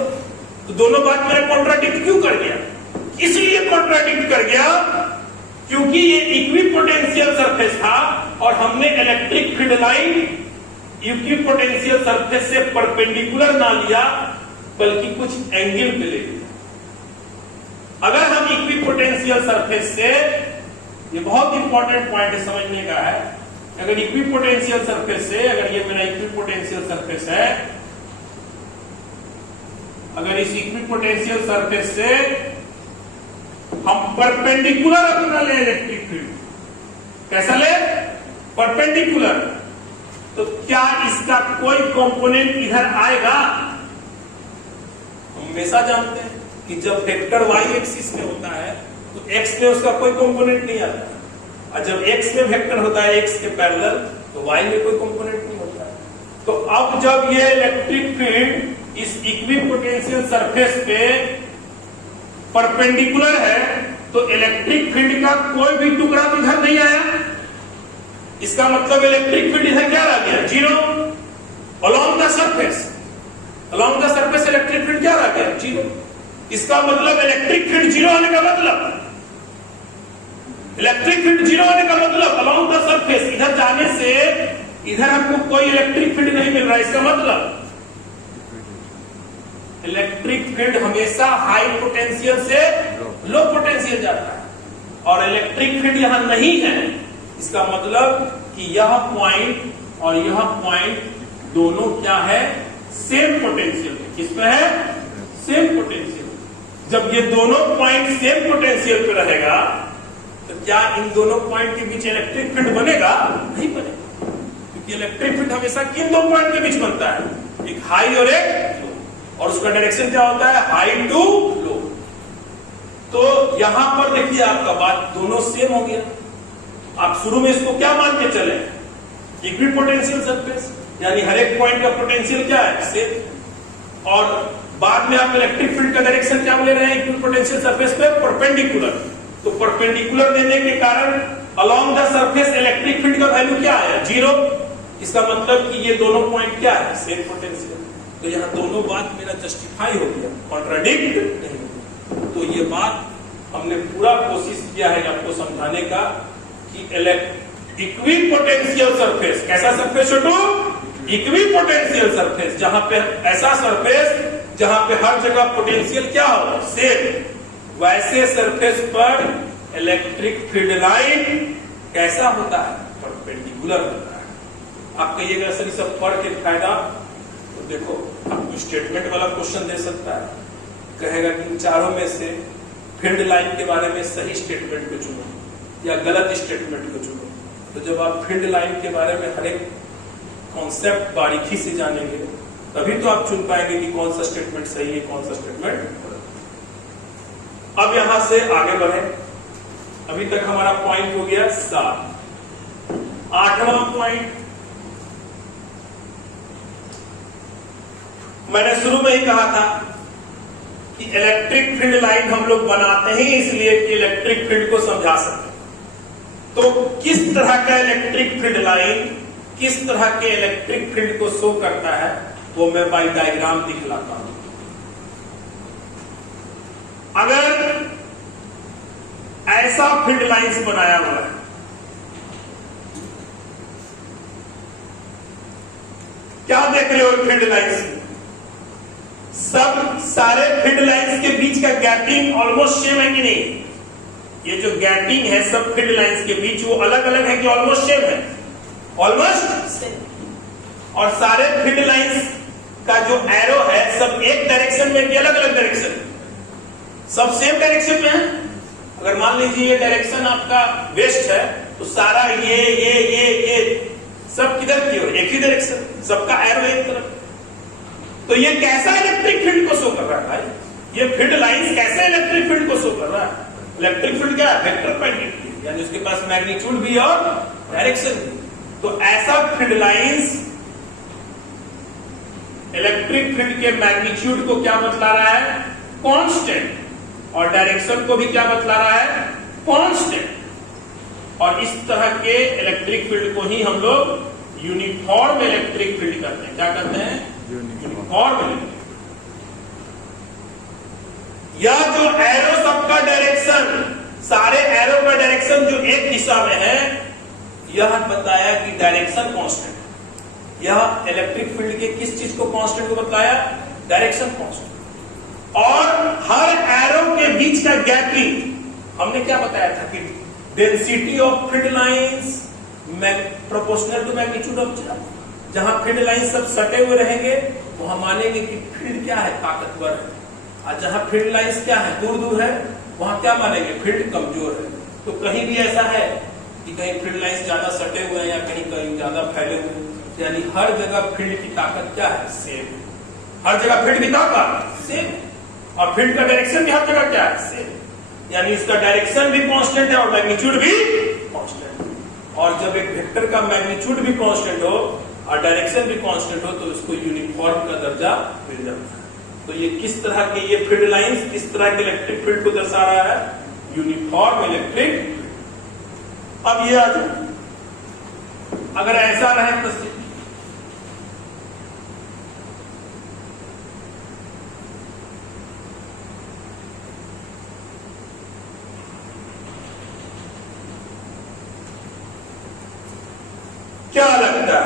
तो दोनों बात मेरा कॉन्ट्राडिक्ट क्यों कर गया, इसलिए कॉन्ट्राडिक्ट कर गया क्योंकि ये इक्वी पोटेंशियल सरफेस था और हमने electric field line equi potential surface से परपेंडिकुलर ना लिया, बल्कि कुछ एंगल पे ले लिया। अगर हम इक्वी पोटेंशियल सरफेस से, ये बहुत इंपॉर्टेंट पॉइंट है समझने का है, अगर इक्वी पोटेंशियल सरफेस से, अगर ये मेरा इक्वी पोटेंशियल सरफेस है, अगर इस इक्वी पोटेंशियल सरफेस से हम परपेंडिकुलर अपना ले इलेक्ट्रिक फील्ड, कैसा ले? परपेंडिकुलर। तो क्या इसका कोई कंपोनेंट इधर आएगा? हम हमेशा जानते हैं कि जब वेक्टर y एक्सिस में होता है तो x में उसका कोई कंपोनेंट नहीं आता, और जब x में वेक्टर होता है x के पैरेलल तो y में कोई कंपोनेंट नहीं होता है। तो अब जब ये इलेक्ट्रिक फील्ड इस इक्विपोटेंशियल सरफेस पे परपेंडिकुलर है तो इलेक्ट्रिक फील्ड का कोई भी टुकड़ा तो इधर नहीं आया। इसका मतलब इलेक्ट्रिक फील्ड इधर क्या रह गया? Zero. Along the surface, along the surface electric field क्या रह गया? जीरो। इसका मतलब इलेक्ट्रिक फील्ड जीरो होने का मतलब, इलेक्ट्रिक फील्ड जीरो होने का मतलब अलोंग द सरफेस इधर जाने से इधर हमको कोई इलेक्ट्रिक फील्ड नहीं मिल रहा है। इसका मतलब इलेक्ट्रिक फील्ड हमेशा हाई पोटेंशियल से लो पोटेंशियल जाता है, और इलेक्ट्रिक फील्ड यहां नहीं है। इसका मतलब कि यह पॉइंट और यह पॉइंट दोनों क्या है? सेम पोटेंशियल है। किसमें है? Same potential. जब ये दोनों पॉइंट सेम पोटेंशियल पे रहेगा तो क्या इन दोनों पॉइंट के बीच इलेक्ट्रिक फील्ड बनेगा? नहीं बनेगा, क्योंकि इलेक्ट्रिक फील्ड हमेशा किन दो पॉइंट के बीच बनता है? एक हाई और एक लो, और उसका डायरेक्शन क्या होता है? High to low. तो यहां पर देखिए आपका बात दोनों सेम हो गया। आप शुरू में इसको क्या मान के चले? इक्विपोटेंशियल सरफेस, यानी हर एक पॉइंट का पोटेंशियल क्या है? सेम। और बाद में आप इलेक्ट्रिक फील्ड का डायरेक्शन क्या ले रहे हैं? इक्विपोटेंशियल सरफेस पे परपेंडिकुलर। तो परपेंडिकुलर देने के कारण along the surface electric field का वैल्यू क्या है? जीरो। इसका मतलब कि ये दोनों पॉइंट क्या है? Same potential. तो यहाँ दोनों बात मेरा जस्टिफाई हो गया, कॉन्ट्राडिक्ट नहीं हो। तो ये बात हमने पूरा कोशिश किया है आपको समझाने का कि इक्विपोटेंशियल सरफेस, कैसा सरफेस छोटू? इक्विपोटेंशियल सरफेस, जहां पे ऐसा सरफेस जहां पे हर जगह पोटेंशियल क्या हो? सेम। वैसे सरफेस पर इलेक्ट्रिक फील्ड लाइन कैसा होता है? परपेंडिकुलर होता है। आप कहिएगा सर सब पढ़ के फायदा, तो देखो आपको स्टेटमेंट वाला क्वेश्चन दे सकता है, कहेगा कि इन चारों में से फील्ड लाइन के बारे में सही स्टेटमेंट को चुनो या गलत स्टेटमेंट को चुनो। तो जब आप फील्ड लाइन के बारे में हर एक कॉन्सेप्ट बारीकी से जानेंगे तभी तो आप चुन पाएंगे कि कौन सा स्टेटमेंट सही है, कौन सा स्टेटमेंट गलत। अब यहां से आगे बढ़े। अभी तक हमारा पॉइंट हो गया 7। 8वां पॉइंट, मैंने शुरू में ही कहा था कि इलेक्ट्रिक फील्ड लाइन हम लोग बनाते हैं इसलिए कि इलेक्ट्रिक फील्ड को समझा सके। तो किस तरह का इलेक्ट्रिक फील्ड लाइन किस तरह के इलेक्ट्रिक फील्ड को शो करता है वो मैं बाय डायग्राम दिखलाता हूं। अगर ऐसा फील्ड लाइंस बनाया हुआ है, क्या देख रहे हो फील्ड लाइंस? सब सारे फील्ड लाइंस के बीच का गैपिंग ऑलमोस्ट सेम है कि नहीं? ये जो गैपिंग है सब फील्ड लाइंस के बीच वो अलग अलग है कि ऑलमोस्ट सेम है? Almost same. और सारे फील्ड लाइंस का जो एरो है सब एक डायरेक्शन में कि अलग अलग डायरेक्शन? सब सेम डायरेक्शन में है। अगर मान लीजिए ये डायरेक्शन आपका वेस्ट है तो सारा ये सब किधर की ओर? एक ही डायरेक्शन, सबका एरो एक तरफ। तो ये कैसा इलेक्ट्रिक फील्ड को शो कर रहा है भाई? ये फील्ड लाइंस कैसे इलेक्ट्रिक फील्ड को शो कर रहा है? इलेक्ट्रिक फील्ड क्या है? वेक्टर मैग्नीट्यूड, यानी उसके पास मैग्नीट्यूड भी और डायरेक्शन भी। तो ऐसा फील्ड लाइंस इलेक्ट्रिक फील्ड के मैग्नीट्यूड को क्या बतला रहा है? कांस्टेंट। और डायरेक्शन को भी क्या बतला रहा है? कांस्टेंट। और इस तरह के इलेक्ट्रिक फील्ड को ही हम लोग यूनिफॉर्म इलेक्ट्रिक फील्ड कहते हैं। क्या कहते हैं? Uniform electric. यह जो एरो सबका डायरेक्शन, सारे एरो का डायरेक्शन जो एक दिशा में है, यह बताया कि डायरेक्शन कांस्टेंट। यह इलेक्ट्रिक फील्ड के किस चीज को कांस्टेंट को बताया? Direction constant. और हर एरो के बीच का गैपिंग हमने क्या बताया था कि density of field lines proportional to magnitude of charge. जहां फील्ड लाइन सब सटे हुए रहेंगे वहां मानेंगे कि फील्ड क्या है? ताकतवर है। और जहां फील्ड लाइंस क्या है? दूर दूर है वहां क्या मानेंगे, फील्ड कमजोर है। तो कहीं भी ऐसा है कि कहीं फील्ड लाइंस ज्यादा सटे हुए हैं या कहीं कहीं ज्यादा फैले हुए हैं, यानी हर जगह फील्ड की ताकत क्या है, सेम। हर जगह फील्ड की ताकत सेम और फील्ड का डायरेक्शन भी हर जगह क्या है, सेम। यानी इसका डायरेक्शन भी कांस्टेंट है और मैग्नीट्यूड भी कांस्टेंट। और जब एक वेक्टर का मैग्नीट्यूड भी कांस्टेंट हो और डायरेक्शन भी कांस्टेंट हो तो इसको यूनिफॉर्म का दर्जा मिल जाता है। तो ये किस तरह के, ये फील्ड लाइंस किस तरह के इलेक्ट्रिक फील्ड को दर्शा रहा है, यूनिफॉर्म इलेक्ट्रिक फील्ड। अब ये आ जाए, अगर ऐसा रहे तो क्या लगता है,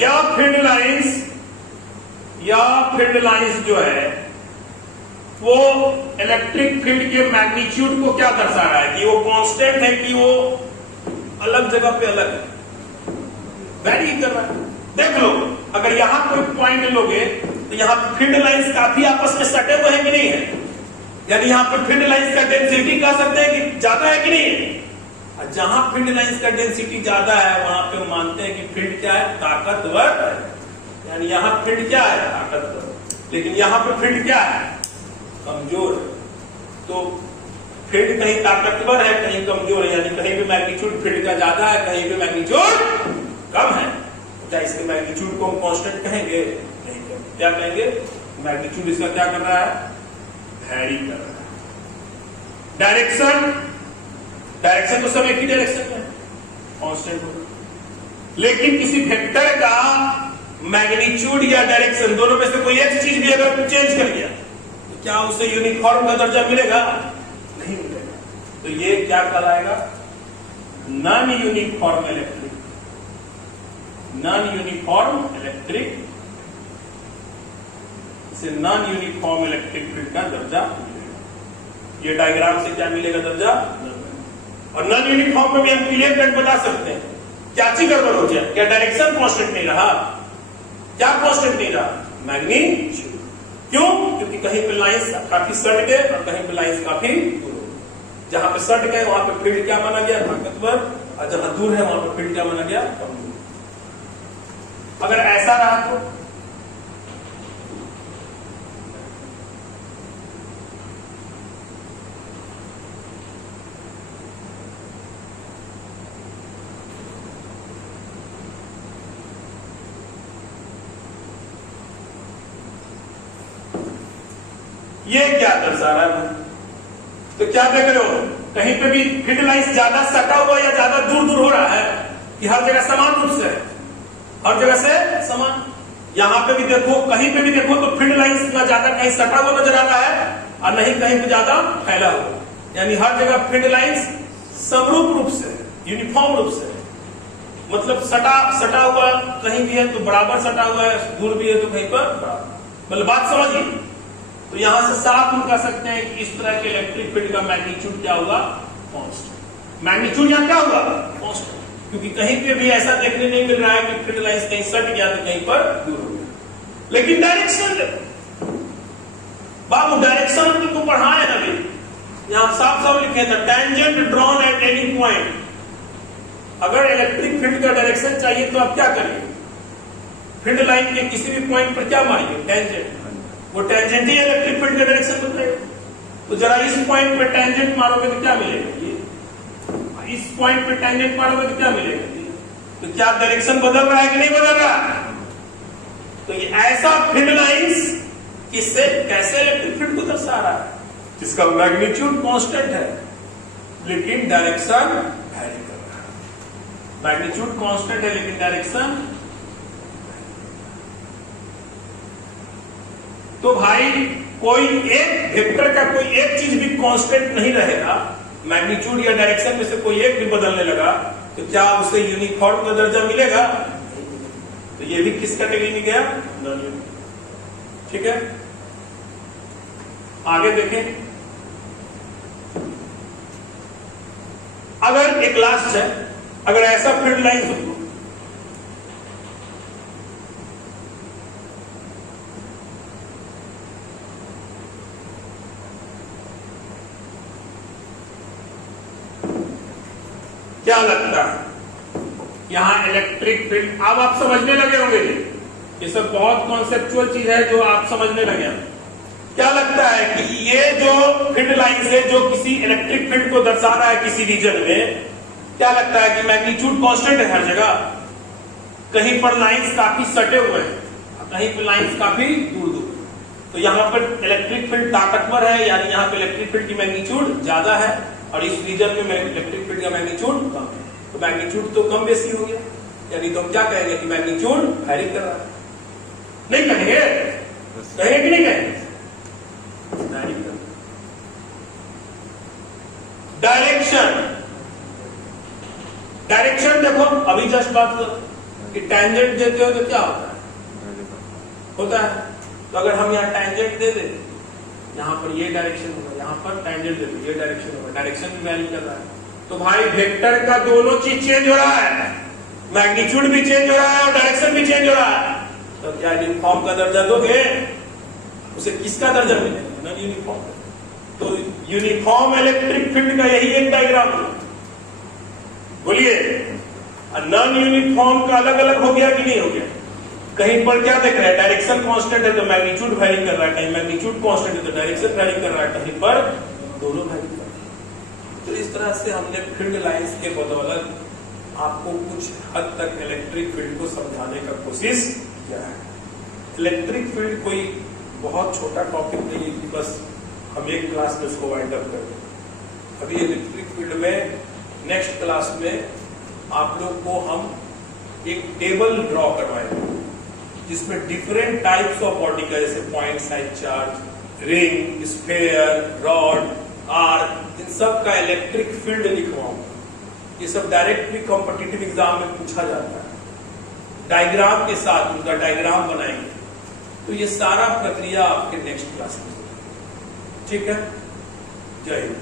या फील्ड लाइंस जो है वो इलेक्ट्रिक फील्ड के मैग्नीट्यूड को क्या दर्शा रहा है, कि वो कांस्टेंट है कि वो अलग जगह पे अलग है, वेरी कर रहा है। देख लो, अगर यहां कोई पॉइंट लोगे तो यहां पे फील्ड लाइंस काफी आपस में सटे हुए हैं कि नहीं है, यानी यहां पे फील्ड लाइंस का डेंसिटी कह सकते हैं कि ज्यादा है कि नहीं है। जहां फील्ड लाइंस का डेंसिटी ज्यादा है वहां पे हम मानते हैं कि फील्ड क्या है, ताकतवर है। यानी यहां फील्ड क्या है, ताकतवर, लेकिन यहां पे फील्ड क्या है, कमजोर है। तो फील्ड कहीं ताकतवर है कहीं कमजोर है, यानी कहीं पे मैग्नीट्यूड फील्ड का ज्यादा है कहीं पे मैग्नीट्यूड कम है। क्या इसके मैग्नीट्यूड को हम कांस्टेंट कहेंगे, नहीं, क्या कहेंगे, मैग्नीट्यूड इसका क्या कर रहा है, वैरी कर रहा है। डायरेक्शन तो सब एक ही डायरेक्शन में कांस्टेंट होगा, लेकिन किसी वेक्टर का मैग्नीट्यूड या डायरेक्शन दोनों में से कोई एक चीज भी अगर चेंज कर गया तो क्या उसे यूनिफॉर्म का दर्जा मिलेगा, नहीं मिलेगा। तो ये क्या कहलाएगा, non uniform electric, non uniform electric, इसे नॉन यूनिफॉर्म इलेक्ट्रिक फील्ड का दर्जा मिलेगा। ये डायग्राम से क्या मिलेगा, दर्जा। और नॉन यूनिफॉर्म में भी हम क्लियर कट बता सकते हैं क्या चीज गड़बड़ हो जाए, क्या डायरेक्शन कांस्टेंट नहीं रहा, क्या कांस्टेंट नहीं रहा, मैग्नीट्यूड। क्यों, क्योंकि कहीं पे लाइंस काफी सट गए और कहीं पे लाइंस काफी दूर हो गए। जहां पे सट गए वहां पे फील्ड क्या माना गया, ताकतवर, और जहां दूर है वहां पे फील्ड क्या माना गया, कमजोर। अगर ऐसा रहा तो ये क्या दर्शा रहा है, तो क्या देख रहे हो, कहीं पे भी फील्ड लाइंस ज्यादा सटा हुआ या ज्यादा दूर दूर हो रहा है कि हर जगह समान रूप से, हर जगह से समान। यहां पे भी देखो, कहीं पे भी देखो तो फील्ड लाइंस ना ज्यादा कहीं सटा हुआ नजर आता है और नहीं कहीं पे ज्यादा फैला हुआ, यानी हर जगह फील्ड लाइंस समरूप रूप से, यूनिफॉर्म रूप से, मतलब सटा हुआ कहीं भी है तो बराबर सटा हुआ है, दूर भी है तो कहीं पर बराबर, मतलब बात समझिए। तो यहां से साफ हम कह सकते हैं कि इस तरह के इलेक्ट्रिक फील्ड का मैग्नीट्यूड क्या होगा, कांस्टेंट। मैग्नीट्यूड यहां क्या होगा, कांस्टेंट, क्योंकि कहीं पे भी ऐसा देखने नहीं मिल रहा है कि फील्ड लाइंस कहीं सट गया तो कहीं पर दूर हो गया। लेकिन डायरेक्शन, बाबू डायरेक्शन तुमको पढ़ाए ना भी, यहां साफ साफ लिखे था, tangent drawn at any point. अगर इलेक्ट्रिक फील्ड का डायरेक्शन चाहिए तो आप क्या करिए, फील्ड लाइन के किसी भी पॉइंट पर क्या मारिए, टेंजेंट, वो टेंजेंट ही इलेक्ट्रिक फील्ड का डायरेक्शन बताएगा। तो जरा इस पॉइंट पे टेंजेंट मारोगे तो क्या मिलेगा, ये इस पॉइंट पे टेंजेंट मारोगे तो क्या मिलेगा, तो क्या डायरेक्शन बदल रहा है कि नहीं बदल रहा है। तो ये ऐसा फील्ड लाइंस किससे कैसे इलेक्ट्रिक फील्ड को दर्शा रहा है, जिसका मैग्नीट्यूड कांस्टेंट है लेकिन डायरेक्शन वैरी कर रहा है। मैग्नीट्यूड कांस्टेंट है लेकिन डायरेक्शन, तो भाई कोई एक वेक्टर का कोई एक चीज भी कांस्टेंट नहीं रहेगा, मैग्नीट्यूड या डायरेक्शन में से कोई एक भी बदलने लगा तो क्या उसे यूनिफॉर्म का दर्जा मिलेगा, तो ये भी किस कैटेगरी में गया, नॉन यूनिफॉर्म। ठीक है, आगे देखें। अगर एक लास्ट है, अगर ऐसा फील्ड लाइन क्या लगता है यहां इलेक्ट्रिक फील्ड, अब आप समझने लगे होंगे ये सब बहुत कॉन्सेप्चुअल चीज है जो आप समझने लगे हैं। क्या लगता है कि ये जो फील्ड लाइन है जो किसी इलेक्ट्रिक फील्ड को दर्शा रहा है किसी रीजन में, क्या लगता है कि मैग्नीट्यूड कांस्टेंट है हर जगह? कहीं पर लाइंस काफी सटे हुए हैं, कहीं पर लाइंस काफी दूर दूर। तो यहाँ पर इलेक्ट्रिक फील्ड ताकतवर है, यानी यहाँ पे इलेक्ट्रिक फील्ड की मैग्नीट्यूड ज्यादा है, और इस रीजन में इलेक्ट्रिक फील्ड का मैग्नीट्यूड कम है। तो मैग्नीट्यूड तो कम बेसी हो गया, यानी तो हम क्या कहेंगे कि मैग्नीट्यूड वैरी कर रहा है। नहीं कहेंगे? कहेंगे कि नहीं कहेंगे? डायरेक्शन देखो, अभी जस्ट बात कि टैंजेंट देते हो तो क्या होता है? तो अगर हम यहाँ टैंजेंट दे दें, यहाँ पर ये डायरेक्शन होगा, यहाँ पर टैंजेंट दे दो ये डायरेक्शन होगा, डायरेक्शन भी वैरी कर रहा है। तो भाई वेक्टर का दोनों चीज चेंज हो रहा है, मैग्नीट्यूड भी चेंज हो रहा है और डायरेक्शन भी चेंज हो रहा है। तो क्या यूनिफॉर्म का दर्जा दोगे? उसे किसका दर्जा मिलेगा? Non uniform. तो यूनिफॉर्म इलेक्ट्रिक फील्ड का यही एक डायग्राम है, बोलिए। नॉन यूनिफॉर्म का अलग अलग हो गया कि नहीं हो गया? कहीं पर क्या देख रहे हैं, डायरेक्शन कांस्टेंट है तो मैग्नीट्यूड वैरी कर रहा है, कहीं मैग्नीट्यूड कांस्टेंट है तो डायरेक्शन वैरी कर रहा है, कहीं पर दोनों वैरी कर रहा है। तो इस तरह से हमने फील्ड लाइंस के बदौलत आपको कुछ हद तक इलेक्ट्रिक फील्ड को समझाने का कोशिश किया है। इलेक्ट्रिक फील्ड कोई बहुत छोटा टॉपिक नहीं है कि बस हम एक क्लास में उसको वाइंड अप कर दें। अभी इलेक्ट्रिक फील्ड में नेक्स्ट क्लास में आप लोग को हम एक टेबल ड्रॉ करवाएंगे जिसमें डिफरेंट टाइप्स ऑफ पार्टिकल, जैसे point size charge, ring, sphere, rod, arc, इन सब का इलेक्ट्रिक फील्ड लिखवाऊंगा। ये सब डायरेक्टली कॉम्पिटिटिव एग्जाम में पूछा जाता है, डायग्राम के साथ उनका डायग्राम बनाएंगे। तो ये सारा प्रक्रिया आपके नेक्स्ट क्लास में, ठीक है? जय हिंद।